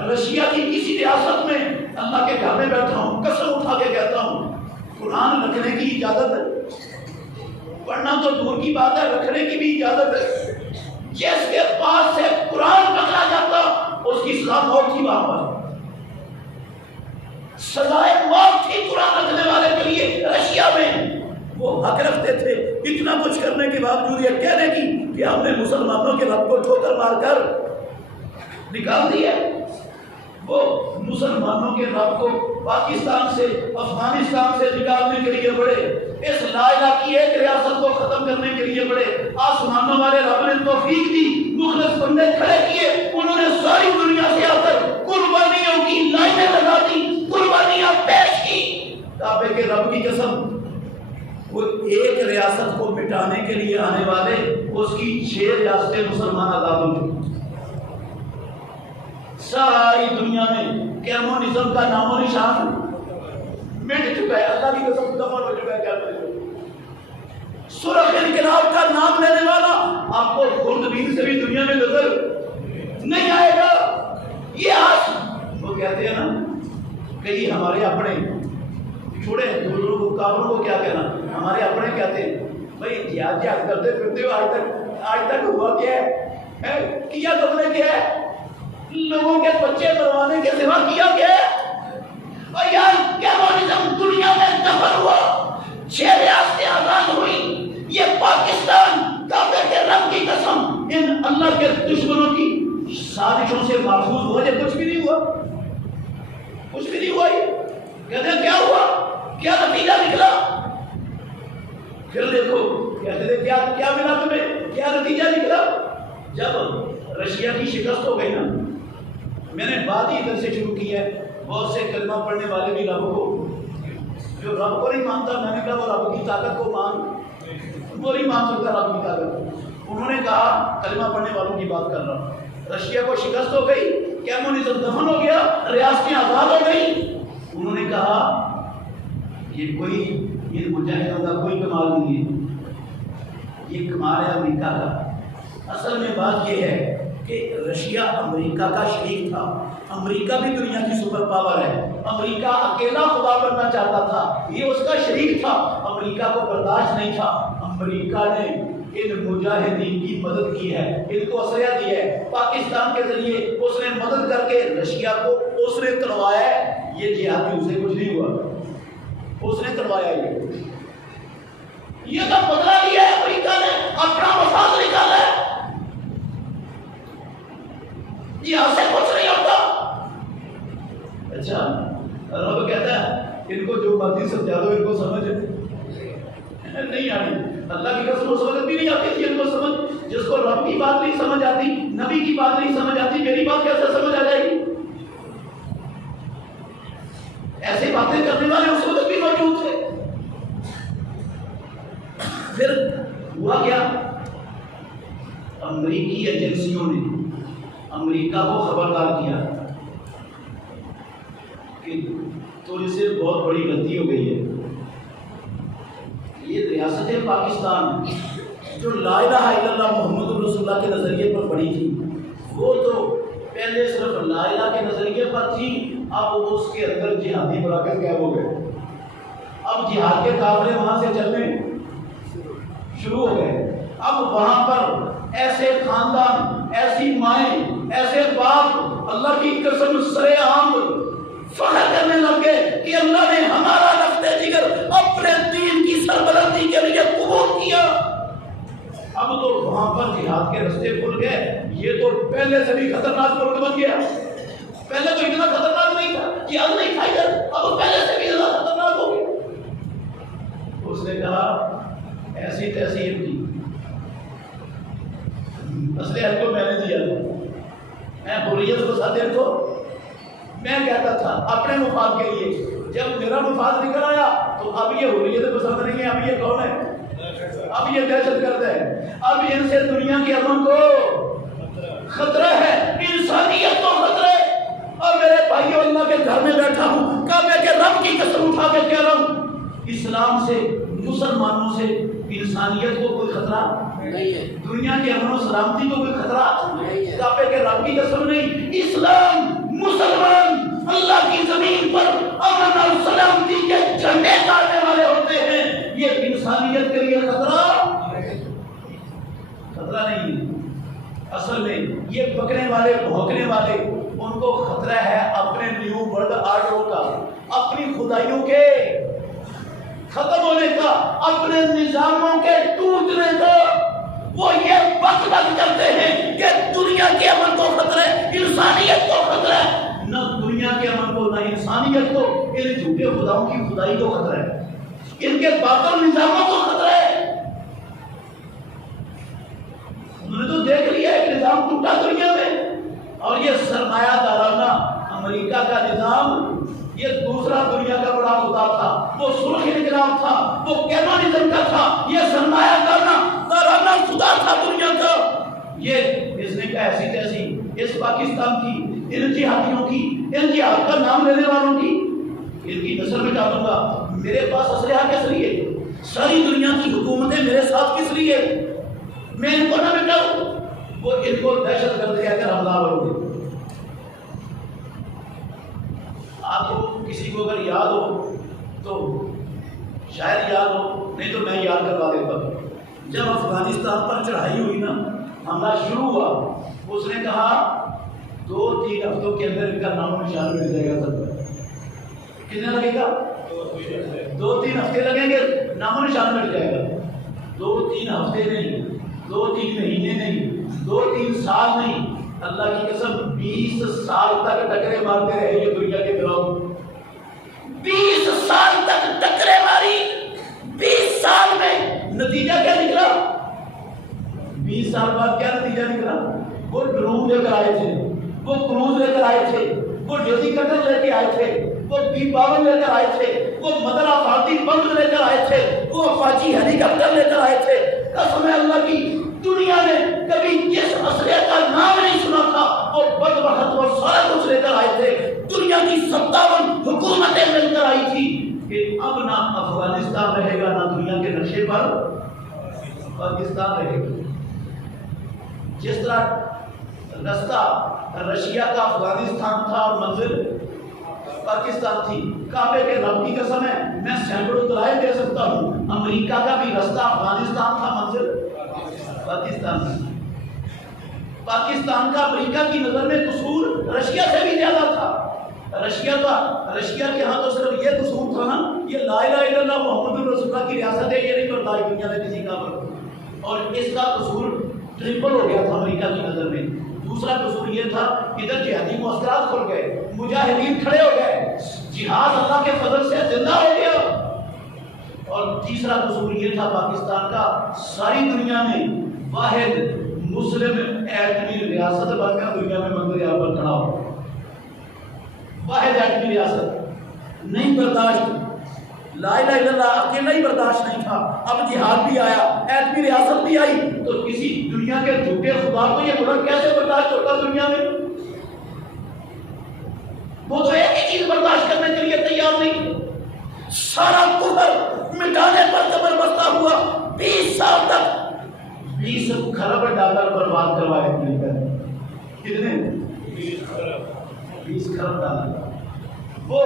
رشیا کی کسی ریاست میں اللہ کے گھر میں بیٹھا ہوں، قسم اٹھا کے کہتا ہوں قرآن رکھنے کی اجازت ہے. پڑھنا تو دور کی بات ہے، رکھنے کی بھی اجازت ہے. جس کے پاس سے قرآن پکڑا جاتا اس کی سزا موت تھی. وہاں پر سزائے موت تھی قرآن رکھنے والے کے لیے. رشیا میں وہ حق رکھتے تھے اتنا کچھ کرنے کے باوجود یہ کہنے کی کہ ہم نے مسلمانوں کے رب کو ٹھوکر مار کر نکال دیا. وہ مسلمانوں کے رب کو پاکستان سے، افغانستان سے نکالنے کے لیے بڑے، اس لا الہ کی ایک ریاست کو ختم کرنے کے لیے بڑے. آسمانوں والے رب نے توفیق دی، مخلص بندے کھڑے کیے، انہوں نے ساری دنیا سے آ کر قربانیوں کی لائنیں لگا دی، قربانیاں پیش کی. کعبے کے رب کی قسم وہ ایک ریاست کو مٹانے کے لیے آنے والے اس کی 6 ریاستیں مسلمان آزاد ہو چکی. ساری دنیا میں کمیونزم کا نام و نشان مٹ چکا ہے. اللہ کی قسم دفن ہو چکا ہے. کیا سرخ انقلاب کا نام لینے والا آپ کو خوردبین سے بھی دنیا میں نظر نہیں آئے گا. یہ آج وہ کہتے ہیں نا کہ ہمارے اپنے چھوڑے دوسروں کو کافروں کو کیا کہنا، ہمارے اپنے کہتے ہیں بھائی جہاد کرتے پھرتے ہو آج تک ہوا کیا ہے؟ کیا تم نے کیا ہے؟ لوگوں کے بچے مروانے کے سوا کیا کیا ہے؟ اور یار کمیونزم دنیا میں دفن ہوا، 6 ریاستیں آزاد ہوئی. یہ پاکستان کعبے کے رب کی قسم ان اللہ کے دشمنوں کی سازشوں سے محفوظ ہوا. یہ کچھ بھی نہیں ہوا، کچھ بھی نہیں ہوا. یہ کہتے ہیں کیا ہوا، کیا نتیجہ نکلا؟ پھر دیکھو کہتے تھے کیا ملا تمہیں، کیا نتیجہ نکلا؟ جب رشیا کی شکست ہو گئی نا، میں نے بات ہی ادھر سے شروع کی ہے. بہت سے کلمہ پڑھنے والے بھی رب کو، جو رب کو نہیں مانتا، میں نے کہا وہ رب کی طاقت کو مان، وہ نہیں مان سکتا رب کی طاقت. انہوں نے کہا کلمہ پڑھنے والوں کی بات کر رہا ہوں. رشیا کو شکست ہو گئی، کمیونزم دفن ہو گیا، ریاستیں آزاد ہو گئی. انہوں نے کہا یہ کوئی ان مجاہدوں کا کوئی کمال نہیں ہے، یہ کمال ہے امریکہ کا. اصل میں بات یہ ہے کہ رشیا امریکہ کا شریک تھا. امریکہ بھی دنیا کی سپر پاور ہے. امریکہ اکیلا خدا بننا چاہتا تھا، یہ اس کا شریک تھا. امریکہ کو برداشت نہیں تھا. امریکہ نے ان مجاہدین کی مدد کی ہے، ان کو اسلحہ دی ہے. پاکستان کے ذریعے اس نے مدد کر کے رشیا کو اس نے تڑوایا ہے. یہ جہاد اسے کچھ نہیں ہوا، اس نے تڑوایا. یہ تو بدلا لیا ہے امریکہ نے، اپنا مفاد نکالا ہے. یہاں سے کچھ نہیں ہوتا. اچھا رب کہتا ہے ان کو جو مرضی سمجھا دو، ان کو سمجھ نہیں آئی. اللہ کی قسم سمجھ بھی نہیں آتی تھی ان کو سمجھ. جس کو رب کی بات نہیں سمجھ آتی، نبی کی بات نہیں سمجھ آتی، میری بات کیسے سمجھ آ جائے گی؟ ایسی باتیں کرنے والے اس وقت بھی موجود تھے. پھر ہوا کیا؟ امریکی ایجنسیوں نے امریکہ کو خبردار کیا کہ تجھ سے بہت بڑی غلطی ہو گئی ہے. یہ ریاست پاکستان جو لا الہ الا اللہ محمد رسول اللہ کے نظریے پر بڑی تھی، وہ تو پہلے صرف لا الہ کے نظریے پر تھی، اب اس کے اندر جہادی مراکز قائم ہو گئے. اب جہاد کے قافلے وہاں سے چلنے شروع ہو گئے. اب وہاں پر ایسے خاندان، ایسی مائیں، ایسے باپ اللہ کی قسم سرے عام فخر کرنے لگ گئے کہ اللہ نے ہمارا رفتے جگر اپنے دین کی سربلندی کے لیے قبول کیا. اب تو وہاں پر جہاد کے رستے کھل گئے. یہ تو پہلے سے بھی خطرناک ملک بن گیا. پہلے تو اتنا خطرناک نہیں تھا، جہاد نہیں تھا ادھر، اب پہلے سے بھی زیادہ خطرناک ہو گیا. اس نے کہا ایسی تیسی کی اسلحہ کو میں نے دیا تھا، میں حریت کو صدر کو میں کہتا تھا اپنے مفاد کے لیے، جب میرا مفاد نکل آیا تو اب یہ حریت پسند نہیں ہے، اب یہ کون ہے؟ اب یہ دہشت گرد ہے، اب ان سے دنیا کے امن کو خطرہ ہے، انسانیت کو خطرہ ہے۔ اور میرے بھائیو اللہ کے گھر میں بیٹھا ہوں، کعبے کے رب کی قسم اٹھا کے کہہ رہا ہوں، اسلام سے مسلمانوں سے انسانیت کو کوئی خطرہ نہیں ہے، دنیا کے امن و سلامتی کو کوئی خطرہ نہیں ہے، کعبے کے رب کی قسم نہیں، اسلام مسلمان اللہ کی زمین پر امن اور سلامتی کے جھنڈے گاڑنے والے ہوتے ہیں، یہ انسانیت کے لیے خطرہ نہیں ہے۔ اصل میں یہ بکنے والے بھونکنے والے ان کو خطرہ ہے اپنے نیو ورلڈ آرڈر کا، اپنی خدائیوں کے ختم ہونے کا، اپنے نظاموں کے ٹوٹنے کا۔ وہ یہ وقت کرتے ہیں کہ دنیا کے امن کو خطرہ ہے، انسانیت کو خطرہ ہے، نہ دنیا کے امن کو نہ انسانیت کو، ان جھوٹے خداؤں کی خدائی کو خطرہ ہے، ان کے باطل نظاموں کو خطرہ ہے۔ انہوں نے تو دیکھ لیا ایک نظام ٹوٹا دنیا میں، اور یہ سرمایہ دارانہ امریکہ کا نظام، یہ دوسرا دنیا کا بڑا خدا تھا، وہ سرخ انقلاب تھا، وہ کیمونزم کا تھا، یہ سرمایہ دارانہ خدا تھا دنیا کا۔ یہ اس نے کہا ایسی تیسی اس پاکستان کی ان جہادیوں کی، ان جہاد کا نام لینے والوں کی، ان کی نسل میں ڈالوں گا۔ میرے پاس اسلحہ کس لیے؟ ساری دنیا کی حکومتیں میرے ساتھ کس لیے؟ میں ان کو نہ مٹاؤں؟ وہ ان کو دہشت گرد کہہ کر حملہ ہوگے۔ آپ کو کسی کو اگر یاد ہو تو شاید یاد ہو، نہیں تو میں یاد کروا دیتا ہوں۔ جب افغانستان پر چڑھائی ہوئی نا، حملہ شروع ہوا، اس نے کہا 2-3 ہفتوں کے اندر ان کا نام و نشان مل جائے گا۔ سب کتنا لگے گا؟ 2-3 ہفتے لگیں گے، نام و نشان مل جائے گا۔ 2-3 ہفتے نہیں، 2-3 مہینے نہیں، 2-3 سال نہیں، اللہ کی قسم 20 سال تک ٹکرے مارتے رہے یہ دنیا کے گروہ۔ 20 سال تک ٹکرے ماری، 20 سال میں نتیجہ کیا نکلا؟ 20 سال بعد کیا نتیجہ نکلا؟ وہ ڈرون لے کر آئے تھے، وہ کروز لے کر آئے تھے، وہ ڈیوٹی کٹر لے کے آئے تھے، وہ B-52 لے کر آئے تھے، وہ مدر آفاتی بم لے کر آئے تھے، وہ افاچی ہیلی کاپٹر لے کر آئے تھے۔ قسم اللہ کی، دنیا نے کبھی جس اسلحے کا نام نہیں سنا تھا وہ بدبخت وہ سارا کچھ لے کر آئے تھے۔ دنیا کی 57 حکومتیں مل کر آئی تھی کہ اب نہ افغانستان رہے گا، نہ دنیا کے نقشے پر پاکستان رہے گا۔ جس طرح رستہ رشیا کا افغانستان تھا اور منزل پاکستان تھی، کعبے کے رب کی قسم ہے میں سینکڑوں دلائل دے سکتا ہوں، امریکہ کا بھی رستہ افغانستان تھا، منزل پاکستان تھی۔ پاکستان کا امریکہ کی نظر میں قصور رشیا سے بھی زیادہ تھا۔ رشیا کے ہاں تو صرف یہ قصور تھا نا، یہ لا الہ الا اللہ محمد رسول اللہ کی ریاست ہے، یہ نہیں کرتا دنیا میں کسی کا پر، اور اس کا قصور ٹرپل ہو گیا تھا امریکہ کی نظر میں۔ دوسرا قصور یہ تھا ادھر جہادی معسکرات کھل گئے، مجاہدین کھڑے ہو گئے، جہاد اللہ کے فضل سے زندہ ہو گیا۔ اور تیسرا قصور یہ تھا پاکستان کا ساری دنیا میں واحد مسلم ایٹمی ریاست بن کر دنیا میں منظر عام پر کھڑا ہو، واحد ایٹمی ریاست نہیں برداشت، لا الہ الا اللہ اکیلا ہی برداشت نہیں تھا، اب جہاد بھی آیا، ایٹمی ریاست بھی آئی، تو کسی دنیا کے جھوٹے خدا کو یہ ملک کیسے برداشت ہوتا دنیا میں؟ وہ تو ایک ہی چیز برداشت کرنے کے لیے تیار نہیں، سارا کفر مٹانے پر قبر بستہ ہوا۔ 20 سال تک 20 خرب ڈالر برباد کروائے امریکہ نے۔ کتنے؟ 20 خرب ڈالر۔ وہ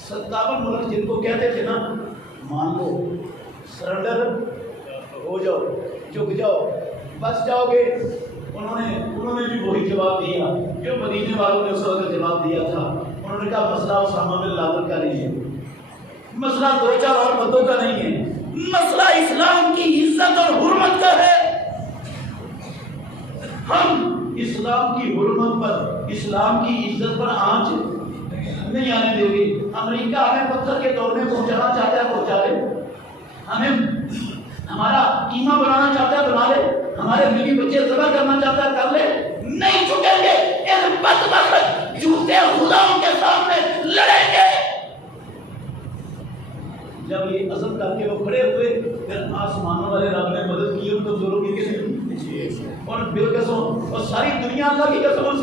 57 ملک جن کو کہتے تھے نا مان لو سرنڈر ہو جاؤ، جھک جاؤ، بچ جاؤ گے، انہوں نے بھی وہی جواب دیا جو مدینے والوں نے اس وقت جواب دیا تھا۔ انہوں نے کہا مسئلہ اسامہ بن لادن کا نہیں ہے، مسئلہ 2-4 اور بندوں کا نہیں ہے، مسئلہ اسلام کی عزت اور حرمت کا ہے۔ ہم اسلام کی حرمت پر، اسلام کی عزت پر آنچ نہیں آنے دیں گے۔ امریکہ ہمیں پتھر کے دور میں پہنچانا چاہتا ہے، پہنچا لے، ہمیں ہمارا قیمہ بنانا چاہتا ہے بنا لے، ہمارے بیوی بچے ذبح کرنا چاہتا ہے کر لے، نہیں جھکیں گے، ان بدبخت جھوٹے خداؤں کے سامنے لڑیں گے۔ جب یہ عزم کر کے وہ کھڑے ہوئے، پھر آسمانوں والے رب نے مدد کی ان کو ضرور کی کسی اور بالقسم اور ساری دنیا اللہ کی قسم ان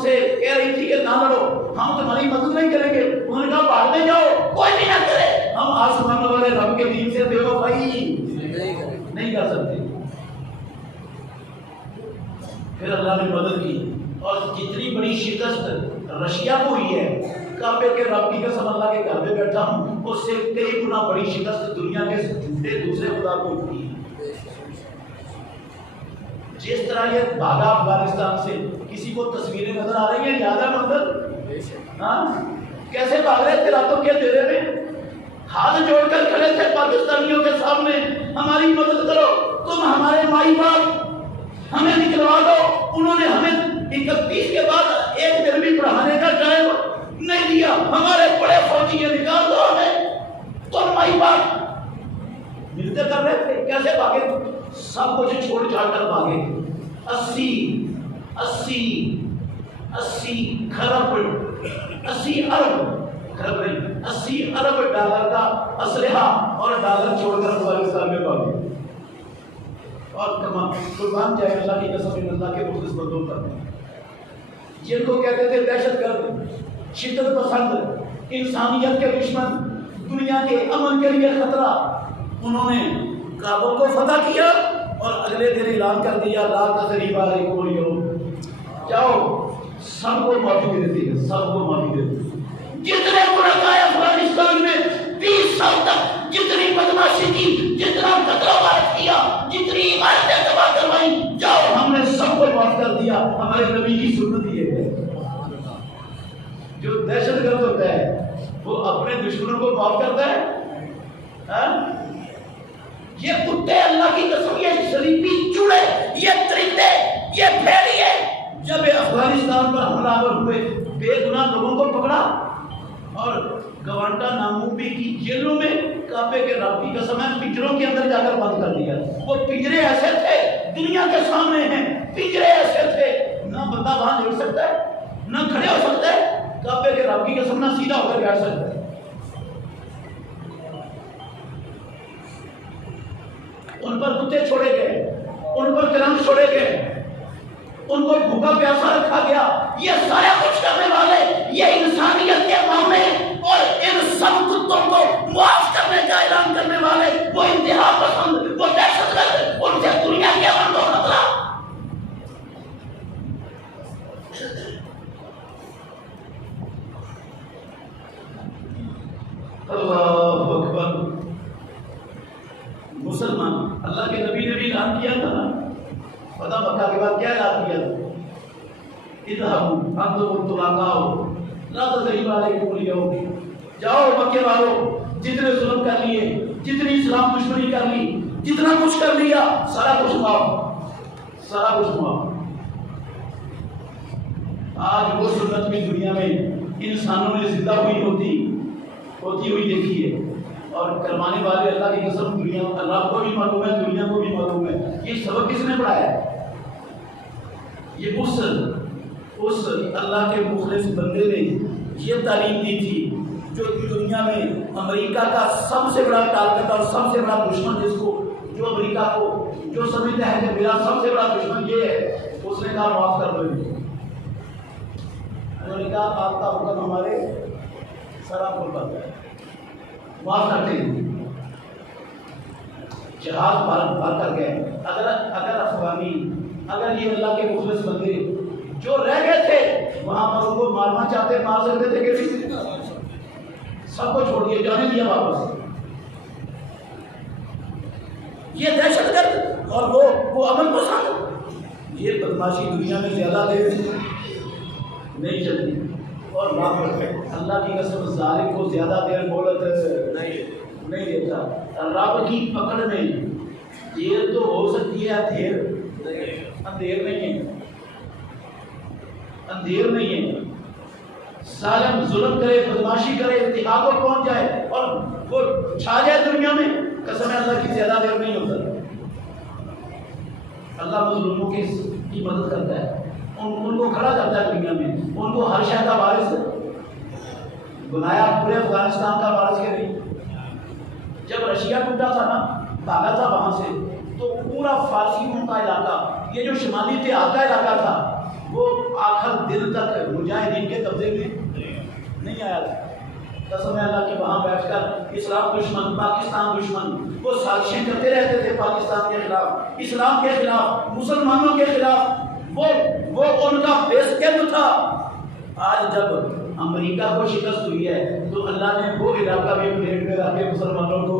سے کہہ رہی تھی کہ نہ لڑو، ہم تمہاری مدد نہیں کریں گے۔ انہوں نے کہا بھاگنے جاؤ، کوئی بھی نہ کرے، ہم آسمانوں والے رب کے دین سے بے وفائی نہیں کر سکتے۔ پھر اللہ نے مدد کی اور جتنی بڑی شکست رشیا کو ہوئی ہے، کعبے کے رب کی قسم اللہ کے گھر میں بیٹھا ہوں، اس سے کئی گنا بڑی شکست دنیا کے جھوٹے دوسرے خدا کو ہوئی ہے۔ جس طرح یہ بھاگا افغانستان سے، کسی کو تصویریں نظر آ رہی ہیں، یاد ہے منظر؟ ہاں کیسے بھاگ رہے تھے راتوں کے اندھیرے میں، ہاتھ جوڑ کر کھڑے تھے پاکستانیوں کے سامنے، ہماری مدد کرو، تم ہمارے مائی باپ، ہمیں نکلوا دو۔ انہوں نے ہمیں 31 کے بعد ایک دن بھی پڑھانے کا ٹائم نہیں دیا، ہمارے بڑے فوجی یہ نکال دو ہمیں، تم مائی باپ ملتے کر رہے تھے، کیسے بھاگے؟ سب کچھ چھوڑ چھاڑ کر بھاگے۔ 80 ارب ڈالر کا اسلحہ اور ڈالر چھوڑ کر افغانستان میں بھاگے۔ اور قربان جائے اللہ کی قسم، اللہ کے مخلص بندوں پر جن کو کہتے تھے دہشت گرد، شدت پسند، انسانیت کے دشمن، دنیا کے امن کے لیے خطرہ، انہوں نے کابل کو فتح کیا اور اگلے دن اعلان کر دیا لا تثریب علیکم اليوم، جاؤ سب کو معافی دے دیتی ہے، سب کو معافی دے دیتی ہے۔ جتنے مرکہ افغانستان میں 20 سال تک جتنی بدماشی کی، جتنا قتل و غارت کیا، جتنی عمارتیں تباہ کروائیں، جاؤ ہم نے سب کو معاف کر دیا۔ ہمارے نبی کی سنت یہ ہے، جو دہشت گرد ہوتا ہے وہ اپنے دشمنوں کو معاف کرتا ہے۔ یہ کتے اللہ کی قسم، یہ شریفی چوڑے، یہ درندے، یہ بھیڑیے جب افغانستان پر حملہ آور ہوئے، بے گناہ لوگوں کو پکڑا اور گوانٹا نامو بھی کی جیلوں میں کعبے کے رب کی قسم ہے پنجروں کے اندر جا کر بند کر دیا۔ وہ پنجرے ایسے تھے، دنیا کے سامنے ہیں، پنجرے ایسے تھے، نہ بندہ وہاں لیٹ سکتا ہے، نہ کھڑے ہو سکتا ہے، کعبے کے رب کی قسم نہ سیدھا ہو کر بیٹھ سکتا ہے۔ ان پر کتے چھوڑے گئے، ان پر کرنٹ چھوڑے گئے، ان کو بھوکا پیاسا رکھا گیا۔ یہ سارا کچھ کرنے والے، یہ انسانیت کے معاملے اور ان سب کتوں کو معاف کرنے کا اعلان کرنے والے، وہ انتہا پسند، وہ دہشت گرد، ان سے دنیا کے امن کو خطرہ۔ اللہ اکبر۔ مسلمان، اللہ کے نبی نے بھی اعلان کیا تھا نا، پتہ مکہ کے بعد کیا اعلان کیا تھا؟ اذهبوا انتم الطلقاء لا تثریب علیکم اليوم، جاؤ مکے والوں، جتنے ظلم کر لیے، جتنی اسلام دشمنی کر لی، جتنا کچھ کر لیا، سارا کچھ معاف، سارا کچھ معاف۔ آج وہ سنت بھی دنیا میں انسانوں نے زندہ ہوتی ہوئی دیکھی ہے، اور کروانے والے اللہ کی قسم دنیا، اللہ کو بھی معلوم ہے، دنیا کو بھی معلوم ہے۔ یہ سبق کس نے پڑھایا ہے؟ یہ اس اللہ کے مخلص بندے نے یہ تعلیم دی تھی، جو دنیا میں امریکہ کا سب سے بڑا طاقت اور سب سے بڑا دشمن، جس کو جو امریکہ کو جو سمجھتا ہے کہ میرا سب سے بڑا دشمن یہ ہے، اس نے کہا معاف کر دو۔ امریکہ آپ کا حکم ہمارے سرا پر پڑتا ہے، معاف کرتے ہیں، جہاز بھر کر گئے۔ اگر افغانی، اگر یہ اللہ کے مخلص بندے جو رہ گئے تھے وہاں پر ان کو مارنا چاہتے، مار سکتے تھے کہ سب کو چھوڑ دیا، جانے دیا واپس۔ یہ دہشت گرد اور وہ امن پسند، یہ بدماشی دنیا میں زیادہ دیر نہیں چلتی، اور اللہ کی قسم ظالم کو زیادہ دیر مہلت نہیں دیتا۔ رب کی پکڑ میں دیر تو ہو سکتی ہے، اندھیر نہیں ہے، اندھیر نہیں ہے۔ ظالم ظلم کرے، بدماشی کرے، انتہا کو پہنچ جائے اور وہ چھا جائے دنیا میں، قسم اللہ کی زیادہ دیر نہیں ہوتا. اللہ مظلوموں کی مدد کرتا ہے, ان کو کھڑا کرتا ہے دنیا میں, ان کو ہر شہر کا وارث بنایا, پورے افغانستان کا وارث کے نہیں. جب رشیا ٹوٹا تھا نا, بھاگا تھا وہاں سے, تو پورا فارسیوں کا علاقہ, یہ جو شمالی دیہات کا علاقہ تھا, وہ آخر دل تک مجاہدین کے قبضے میں نہیں آیا تھا. قسم اللہ کہ وہاں بیٹھ کر اسلام دشمن, پاکستان دشمن, وہ سازشیں کرتے رہتے تھے پاکستان کے خلاف, اسلام کے خلاف, مسلمانوں کے خلاف. وہ ان کا بیس کیمپ تھا. آج جب امریکہ کو شکست ہوئی ہے تو اللہ نے وہ علاقہ بھی پلیٹ میں رکھ کے مسلمانوں کو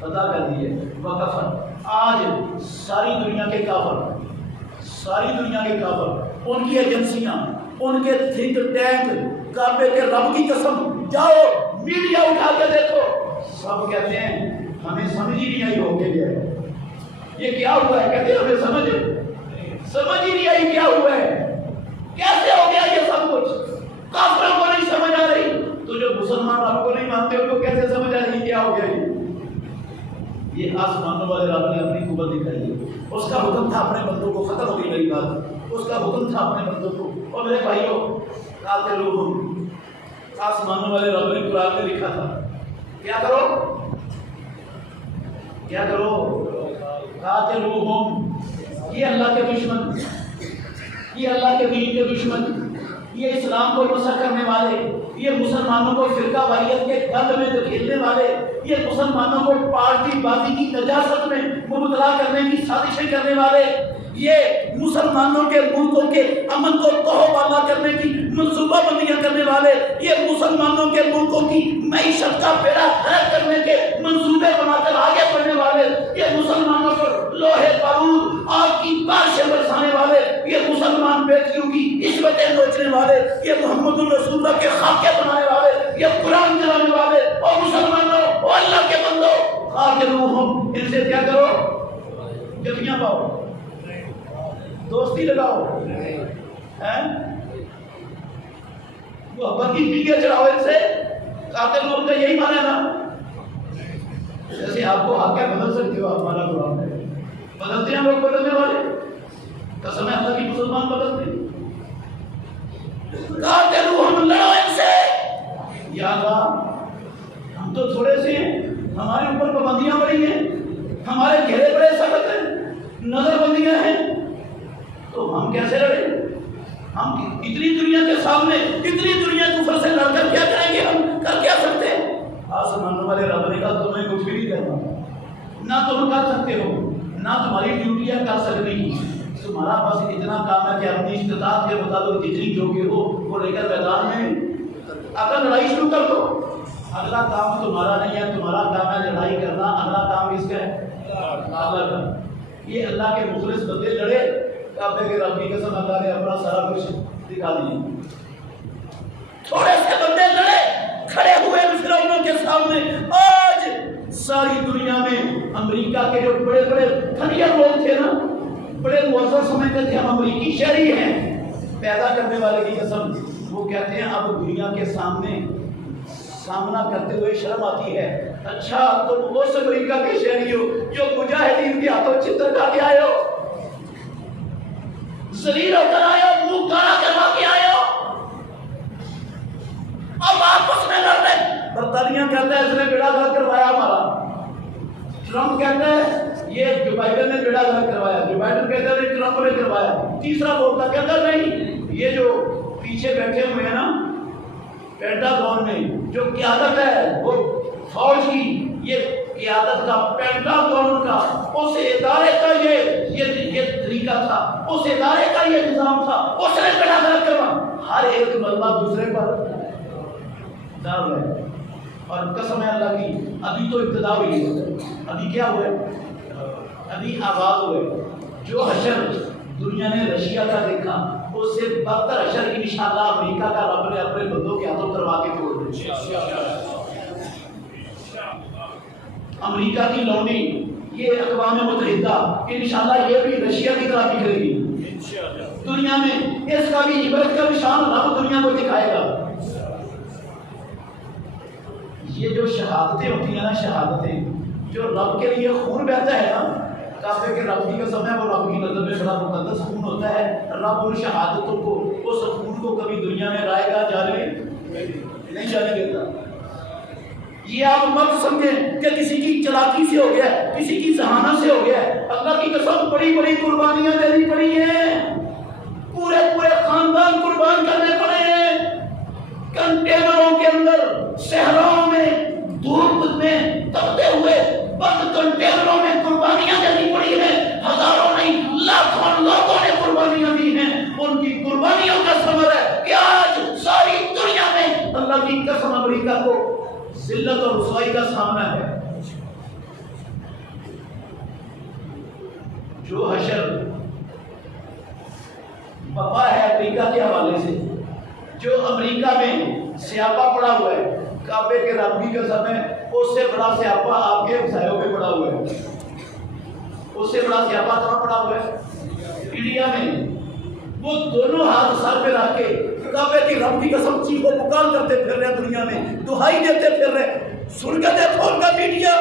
پتہ کر دی ہے. وقف آج ساری دنیا کے کافر, ان کی ایجنسیاں, ان کے تھنک ٹینک, کعبے کے رب کی قسم, جاؤ میڈیا اٹھا کے دیکھو, سب کہتے ہیں ہمیں سمجھ ہی نہیں آئی ہو کے گیا یہ کیا ہوا ہے. کہتے ہیں ہمیں سمجھ ہی نہیں آئی کیا ہوا ہے, کیسے ہو گیا یہ سب کچھ. کافروں کو نہیں سمجھ آ رہی تو جو مسلمان رب کو نہیں مانتے ان کو کیسے سمجھ آ رہی کیا ہو گیا. یہ آسمانوں والے رب نے اپنی قوت دکھائی ہے. اس کا حکم تھا اپنے بندوں کو, ختم ہو گئی میری بات, اس کا حکم تھا اپنے بندوں کو. اور میرے بھائیوں, قاتلوہم, آسمانوں والے رب نے قرآن میں لکھا تھا کیا کرو قاتلوہم. یہ اللہ کے دشمن, یہ اللہ کے دین کے دشمن, یہ اسلام کو نصرت کرنے والے, یہ مسلمانوں کو فرقہ واریت کے گند میں دھکیلنے والے, یہ مسلمانوں کو پارٹی بازی کی نجاست میں مبتلا کرنے کی سازشیں کرنے والے, یہ مسلمانوں کے ملکوں کے امن کو تہوبالا کرنے کی منصوبہ بندیاں کرنے والے, یہ مسلمانوں کے ملکوں کی معیشت کا بیڑا غرق کرنے کے منصوبے بنا کر آگے بڑھنے والے, یہ مسلمانوں پر لوہے بارود آگ کی بارشیں برسانے والے, یہ مسلمان بیٹیوں کی عصمتیں نوچنے والے, یہ محمد الرسول اللہ کے خاکے بنانے والے, یہ قرآن چلانے والے. اور مسلمانوں, اور اللہ کے بندوں, قاتلوہم, ان سے کیا کرو, جفیاں پاؤ, دوستی لگاؤ, محبت کی تیلیاں چڑھاؤ ان سے. قاتلوہم کا یہی معنی ہے نا. جیسے آپ کو حق ہے بدل سکتے ہو, آپ ہمارا قرآن ہے, بدلتے ہیں لوگ بدلنے والے. قسم ہے اللہ کی مسلمان بدلتے ہیں. قاتلوہم, لڑو ان سے. یا اللہ, ہم تو تھوڑے سے ہیں, ہمارے اوپر پابندیاں بڑی ہیں, ہمارے گھیرے بڑے سخت ہیں, نظر بندیاں ہیں, تو ہم کیسے لڑیں. ہم اتنی دنیا کے سامنے, اتنی دنیا کفر سے لڑ کر کیا کریں گے, ہم کر کیا سکتے ہیں. آسمانوں والے رب نے کہا تمہیں کچھ بھی نہیں کرنا, نہ تم کر سکتے ہو, نہ تمہاری ڈیوٹیاں کر سکتی. تمہارا بس اتنا کام ہے کہ اپنی استطاعت کے مطابق جتنی جو کہ ہو وہ لے کر میدان میں اگر لڑائی شروع کر دو. اگلا کام تمہارا نہیں ہے, تمہارا کام ہے لڑائی کرنا, اگلا کام اس کا ہے اللہ کا. یہ اللہ کے مخلص بندے لڑے, کعبے کے رب کی قسم اللہ نے اپنا سارا کچھ دکھا دیا. تھوڑے سے بندے لڑے, کھڑے ہوئے فرعونوں کے سامنے. آج ساری دنیا میں امریکہ کے جو بڑے بڑے تھنیہ لوگ تھے نا, بڑے معزز سمجھتے تھے ہم امریکی شہری ہیں, پیدا کرنے والے کی قسم, وہ کہتے ہیں اب دنیا کے سامنا کرتے ہوئے شرم آتی ہے. اچھا تم اس امریکہ کے شہری ہو جو مجاہدین کے ہاتھوں چتر کھا کے آئے ہو, ذلیل ہو کر آئے ہو, منہ کالا کروا کے آئے ہو. اب آپس میں لڑ رہے. برطانیہ کہتا ہے اس نے بیڑا غرق کروایا ہمارا, ٹرمپ کہتا ہے یہ جو بائیڈن نے بیڑا غرق کروایا, جو بائیڈن کہتا ہے ٹرمپ نے کروایا. تیسرا بولتا کہتا نہیں, یہ جو پیچھے بیٹھے ہوئے ہیں نا پینٹاگون میں جو قیادت ہے وہ فوج کی, یہ قیادت کا پینٹاگون کا اس ادارے کا یہ طریقہ تھا, اس ادارے کا یہ نظام تھا, اس نے بیڑا غرق کروا. ہر ایک ملبہ دوسرے پر ڈال رہے ہیں. اور قسم ہے اللہ کی, ابھی تو ابتدا ہوئی ہے, ابھی کیا ہوئے, ابھی آغاز ہوئے. جو حشر دنیا نے رشیا کا دیکھا اس سے بدتر حشر انشاءاللہ امریکہ کا رب نے اپنے بندوں کے ہاتھوں کروا کے چھوڑ دیں. امریکہ کی لونڈی, یہ اقوام متحدہ انشاءاللہ یہ بھی رشیا کی طرح بکھرے گی دنیا میں. اس کا بھی عبرت کا نشان رب دنیا کو دکھائے گا. یہ جو شہادتیں ہوتی ہیں نا, شہادتیں جو رب کے لیے خون بہتا ہے نا، کعبے کے رب کی قسم ہے، وہ رب کی نظر میں بڑا مقدس خون ہوتا ہے۔ رب ان شہادتوں کو، اس خون کو کبھی دنیا میں لائے گا جانے نہیں جانے دیتا۔ یہ آپ مت سمجھیں کہ کسی کی چلاکی سے ہو گیا ہے، کسی کی ذہانت سے ہو گیا ہے۔ اللہ کی قسم بڑی بڑی قربانیاں دینی پڑی ہیں، پورے پورے خاندان قربان کرنے پڑے ہیں، کنٹینروں کے اندر، صحراؤں میں، دھوپ میں تپتے ہوئے بند کنٹینروں میں قربانیاں دینی پڑی ہیں۔ ہزاروں نہیں لاکھوں لوگوں نے قربانیاں دی ہیں۔ ان کی قربانیوں کا ثمر ہے کہ آج ساری دنیا میں اللہ کی قسم امریکہ کو ذلت اور رسوائی کا سامنا ہے۔ جو حشر بپا ہے امریکہ کے حوالے سے، جو امریکہ میں سیاپا پڑا ہوا ہے، کعبے کے رب کی قسم ہے، اس سے بڑا سیاپا آپ کے ہمسایوں پہ پڑا ہوا ہے۔ اس سے بڑا سیاپا کہاں پڑا ہوا ہے؟ انڈیا میں۔ وہ دونوں ہاتھ سر پہ رکھ کے کعبے کی رب کی قسم چیخو پکار کرتے پھر رہے، دنیا میں دہائی دیتے پھر رہے، سن کے دیکھو ان کا میڈیا،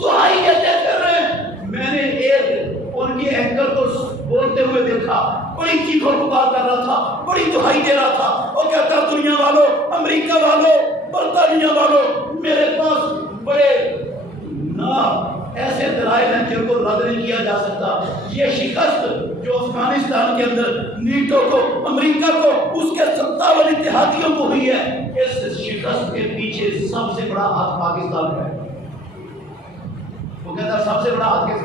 دہائی دیتے پھر رہے۔ میں نے ایک ان کی اینکر کو بولتے ہوئے دیکھا، بڑی چیخو پکار کر رہا تھا، بڑی دہائی دے رہا تھا۔ وہ کہتا دنیا والوں، امریکہ والوں، برطانیہ والوں، میرے پاس بڑے ایسے دلائل ہیں جن کو رد نہیں کیا جا سکتا۔ یہ شکست جو افغانستان کے اندر نیٹو کو، امریکہ کو، اس کے 57 اتحادیوں کو ہوئی ہے، اس شکست کے پیچھے سب سے بڑا ہاتھ پاکستان کا ہے۔ وہ کہتا ہے سب سے بڑا ہاتھ کس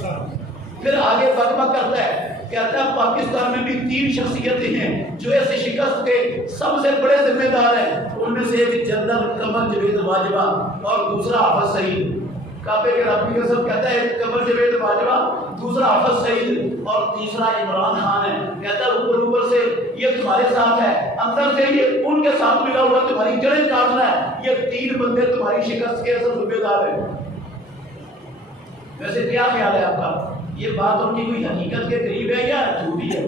کا ہے؟ پھر آگے بک کرتا ہے، کہتا ہے پاکستان میں بھی 3 شخصیتیں ہیں جو ایسے شکست کے سب سے بڑے ذمہ دار ہیں۔ ان میں سے ایک جنرل قمر جاوید باجوہ اور دوسرا حافظ سعید۔ کعبے کے رب کی قسم کہتا ہے ایک قمر جاوید باجوہ، دوسرا حافظ سعید اور تیسرا عمران خان ہے۔ کہتا ہے اوپر سے یہ تمہارے ساتھ ہے، اندر سے یہ ان کے ساتھ ملا ہوا تمہاری جڑیں کاٹ رہا ہے۔ یہ 3 بندے تمہاری شکست کے اصل ذمہ دار ہیں۔ ویسے کیا خیال ہے آپ کا؟ یہ بات ان کی کوئی حقیقت کے قریب ہے یا جھوٹی ہے؟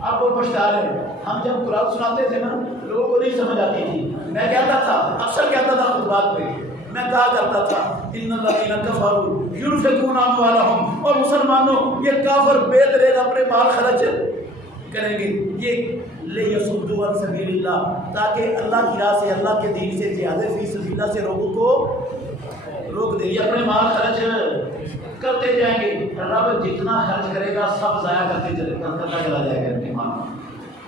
آپ کو پچھتا رہے، ہم جب قرآن سناتے تھے نا، لوگوں کو نہیں سمجھ آتی تھی۔ میں کہتا تھا، اکثر کہتا تھا خطبات پہ، میں کہا کرتا تھا ان الذین کفروا ينفقون اموالهم، اور مسلمانوں یہ کافر بے دریغ اپنے مال خرچ کریں گے، یہ لیصدوا عن سبیل اللہ، تاکہ اللہ کی راہ سے، اللہ کے دین سے، جہاد فی سبیل اللہ سے لوگوں کو روک دے۔ یہ اپنے مال خرچ کرتے جائیں گے، رب جتنا خرچ کرے گا سب ضائع کرتا چلا جائے گا۔ امتحان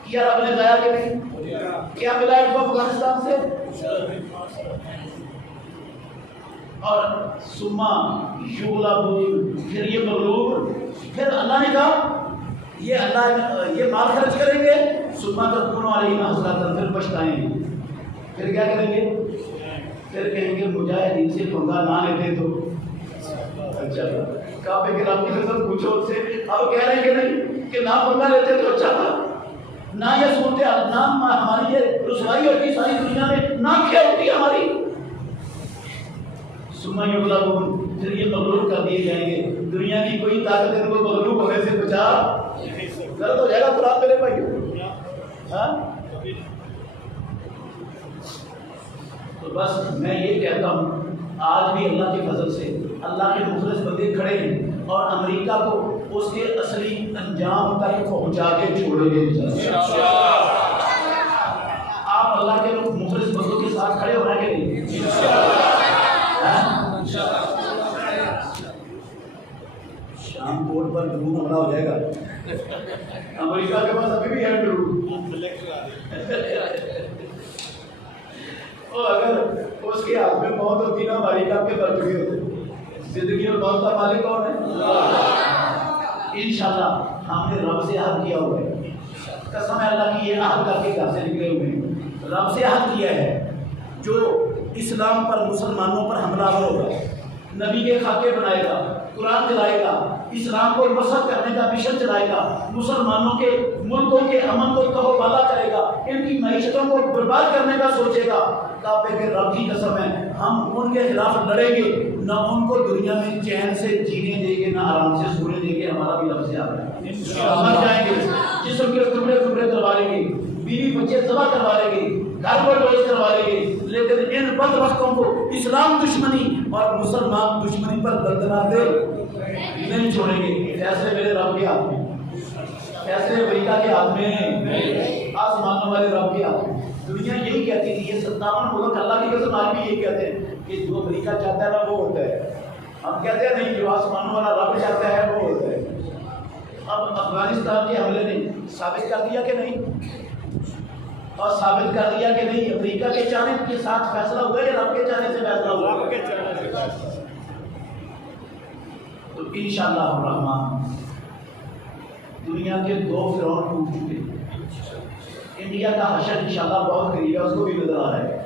کیا رب نے ضائع کہ نہیں؟ کیا ملا ان کو افغانستان سے؟ اور سما یغلبون، پھر یہ مغلوب، پھر اللہ نے کہا یہ اللہ یہ مال خرچ کریں گے، سما تکون علیہم حسرۃ، پھر پچھتائیں گے۔ پھر کیا کریں گے؟ پھر کہیں گے مجاہدین سے پنگا نہ لیتے تو اچھا تھا۔ کعبے کے رب کی قسم پوچھو ان سے، اب کہہ رہے ہیں کہ نہیں کہ نہ پنگا لیتے تو اچھا تھا، نہ یہ صورتحال، نہ ہماری یہ رسوائی ہوتی ساری دنیا میں، نہ کیا ہوتی ہماری۔ ثم یغلبون، پھر یہ مغلوب کر دیے جائیں گے۔ دنیا کی کوئی طاقت ان کو مغلوب ہونے سے بچا غلط ہو جائے گا قرآن میرے بھائی۔ ہاں تو بس میں یہ کہتا ہوں آج بھی اللہ کے فضل سے اللہ کے مخلص بندے کھڑے ہیں اور امریکہ کو اس کے اصلی انجام تک پہنچا کے چھوڑیں گے۔ آپ اللہ کے مخلص بندوں کے ساتھ کھڑے ہو رہے ہیں کہ نہیں؟ شام کوٹ پر ڈرون حملہ ہو جائے گا، امریکہ کے پاس ابھی بھی ہے ڈرون، اور اگر اس کے ہاتھ میں موت ہوتی نا، ہماری آپ کے بر چکے ہوتے۔ زندگی اور موت کا مالک کون ہے؟ انشاءاللہ ہم نے رب سے عہد کیا ہوا ہے، قسم ہے اللہ کی، یہ عہد کر کے گھر سے نکلے ہوئے ہیں، رب سے عہد کیا ہے جو اسلام پر، مسلمانوں پر حملہ ہوگا، نبی کے خاکے بنائے گا، قرآن چلائے گا، اسلام کو مسخ کرنے کا مشن چلائے گا، مسلمانوں کے ملکوں کے امن کو تہو بالا کرے گا، ان کی معیشتوں کو برباد کرنے کا سوچے گا۔ کعبے کے رب کی قسم ہے ہم ان کے خلاف لڑیں گے، نہ ان کو دنیا میں چین سے جینے دیں گے، نہ آرام سے سونے دیں گے۔ ہمارا بھی لفظ آ رہا ہے، مر جائیں گے، جسم کے ٹکڑے ٹکڑے کروا لیں گے، بیوی بچے ذبح کروا لیں گے، گھر کو ڈوز کروا لیں گے، لیکن ان بدبختوں کو اسلام دشمنی اور مسلمان دشمنی پر دردناتے نہیں چھوڑیں گے۔ فیصلے میرے رب کے ہاتھ میں، فیصلے امریکہ کے ہاتھ میں، آسمانوں والے رب کے ہاتھ میں۔ دنیا یہی کہتی تھی، یہ 57 ملک اللہ کی قسم آج بھی یہی کہتے ہیں کہ جو امریکہ چاہتا ہے نا وہ ہوتا ہے۔ ہم کہتے ہیں نہیں، جو آسمانوں والا رب چاہتا ہے وہ ہوتا ہے۔ اب افغانستان کے حملے نے ثابت کر دیا کہ نہیں، اور ثابت کر دیا کہ نہیں امریکہ کے چاہنے کے ساتھ فیصلہ ہوا یا رب کے چاہنے سے فیصلہ ہوا؟ رب کے چاہنے سے۔ تو انشاءاللہ الرحمن دنیا کے 2 فرعون ٹوٹ چکے، انڈیا کا حشر انشاءاللہ بہت قریب ہے، اس کو بھی نظر آ رہا ہے۔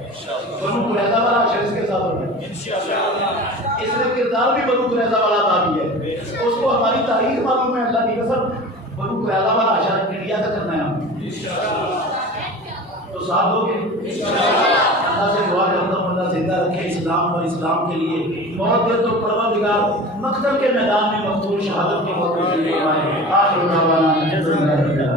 بنو قریظہ والا حشر اس کے ساتھ ہونا ہے انشاءاللہ۔ اس میں کردار بھی بنو قریظہ والا تابع ہے، اس کو ہماری تاریخ معلوم ہے، اللہ کی قسم بنو قریظہ والا حشر انڈیا کا کرنا ہے ہم انشاءاللہ۔ تو ساتھ ہو گے اللہ سے دعا کرتا ہوں اللہ زندہ رکھے اسلام اور اسلام کے لیے بہت دیر تو پروردگار مقتل کے میدان میں مقتول شہادت کے موقع سے آخر دعوانا الحمدللہ۔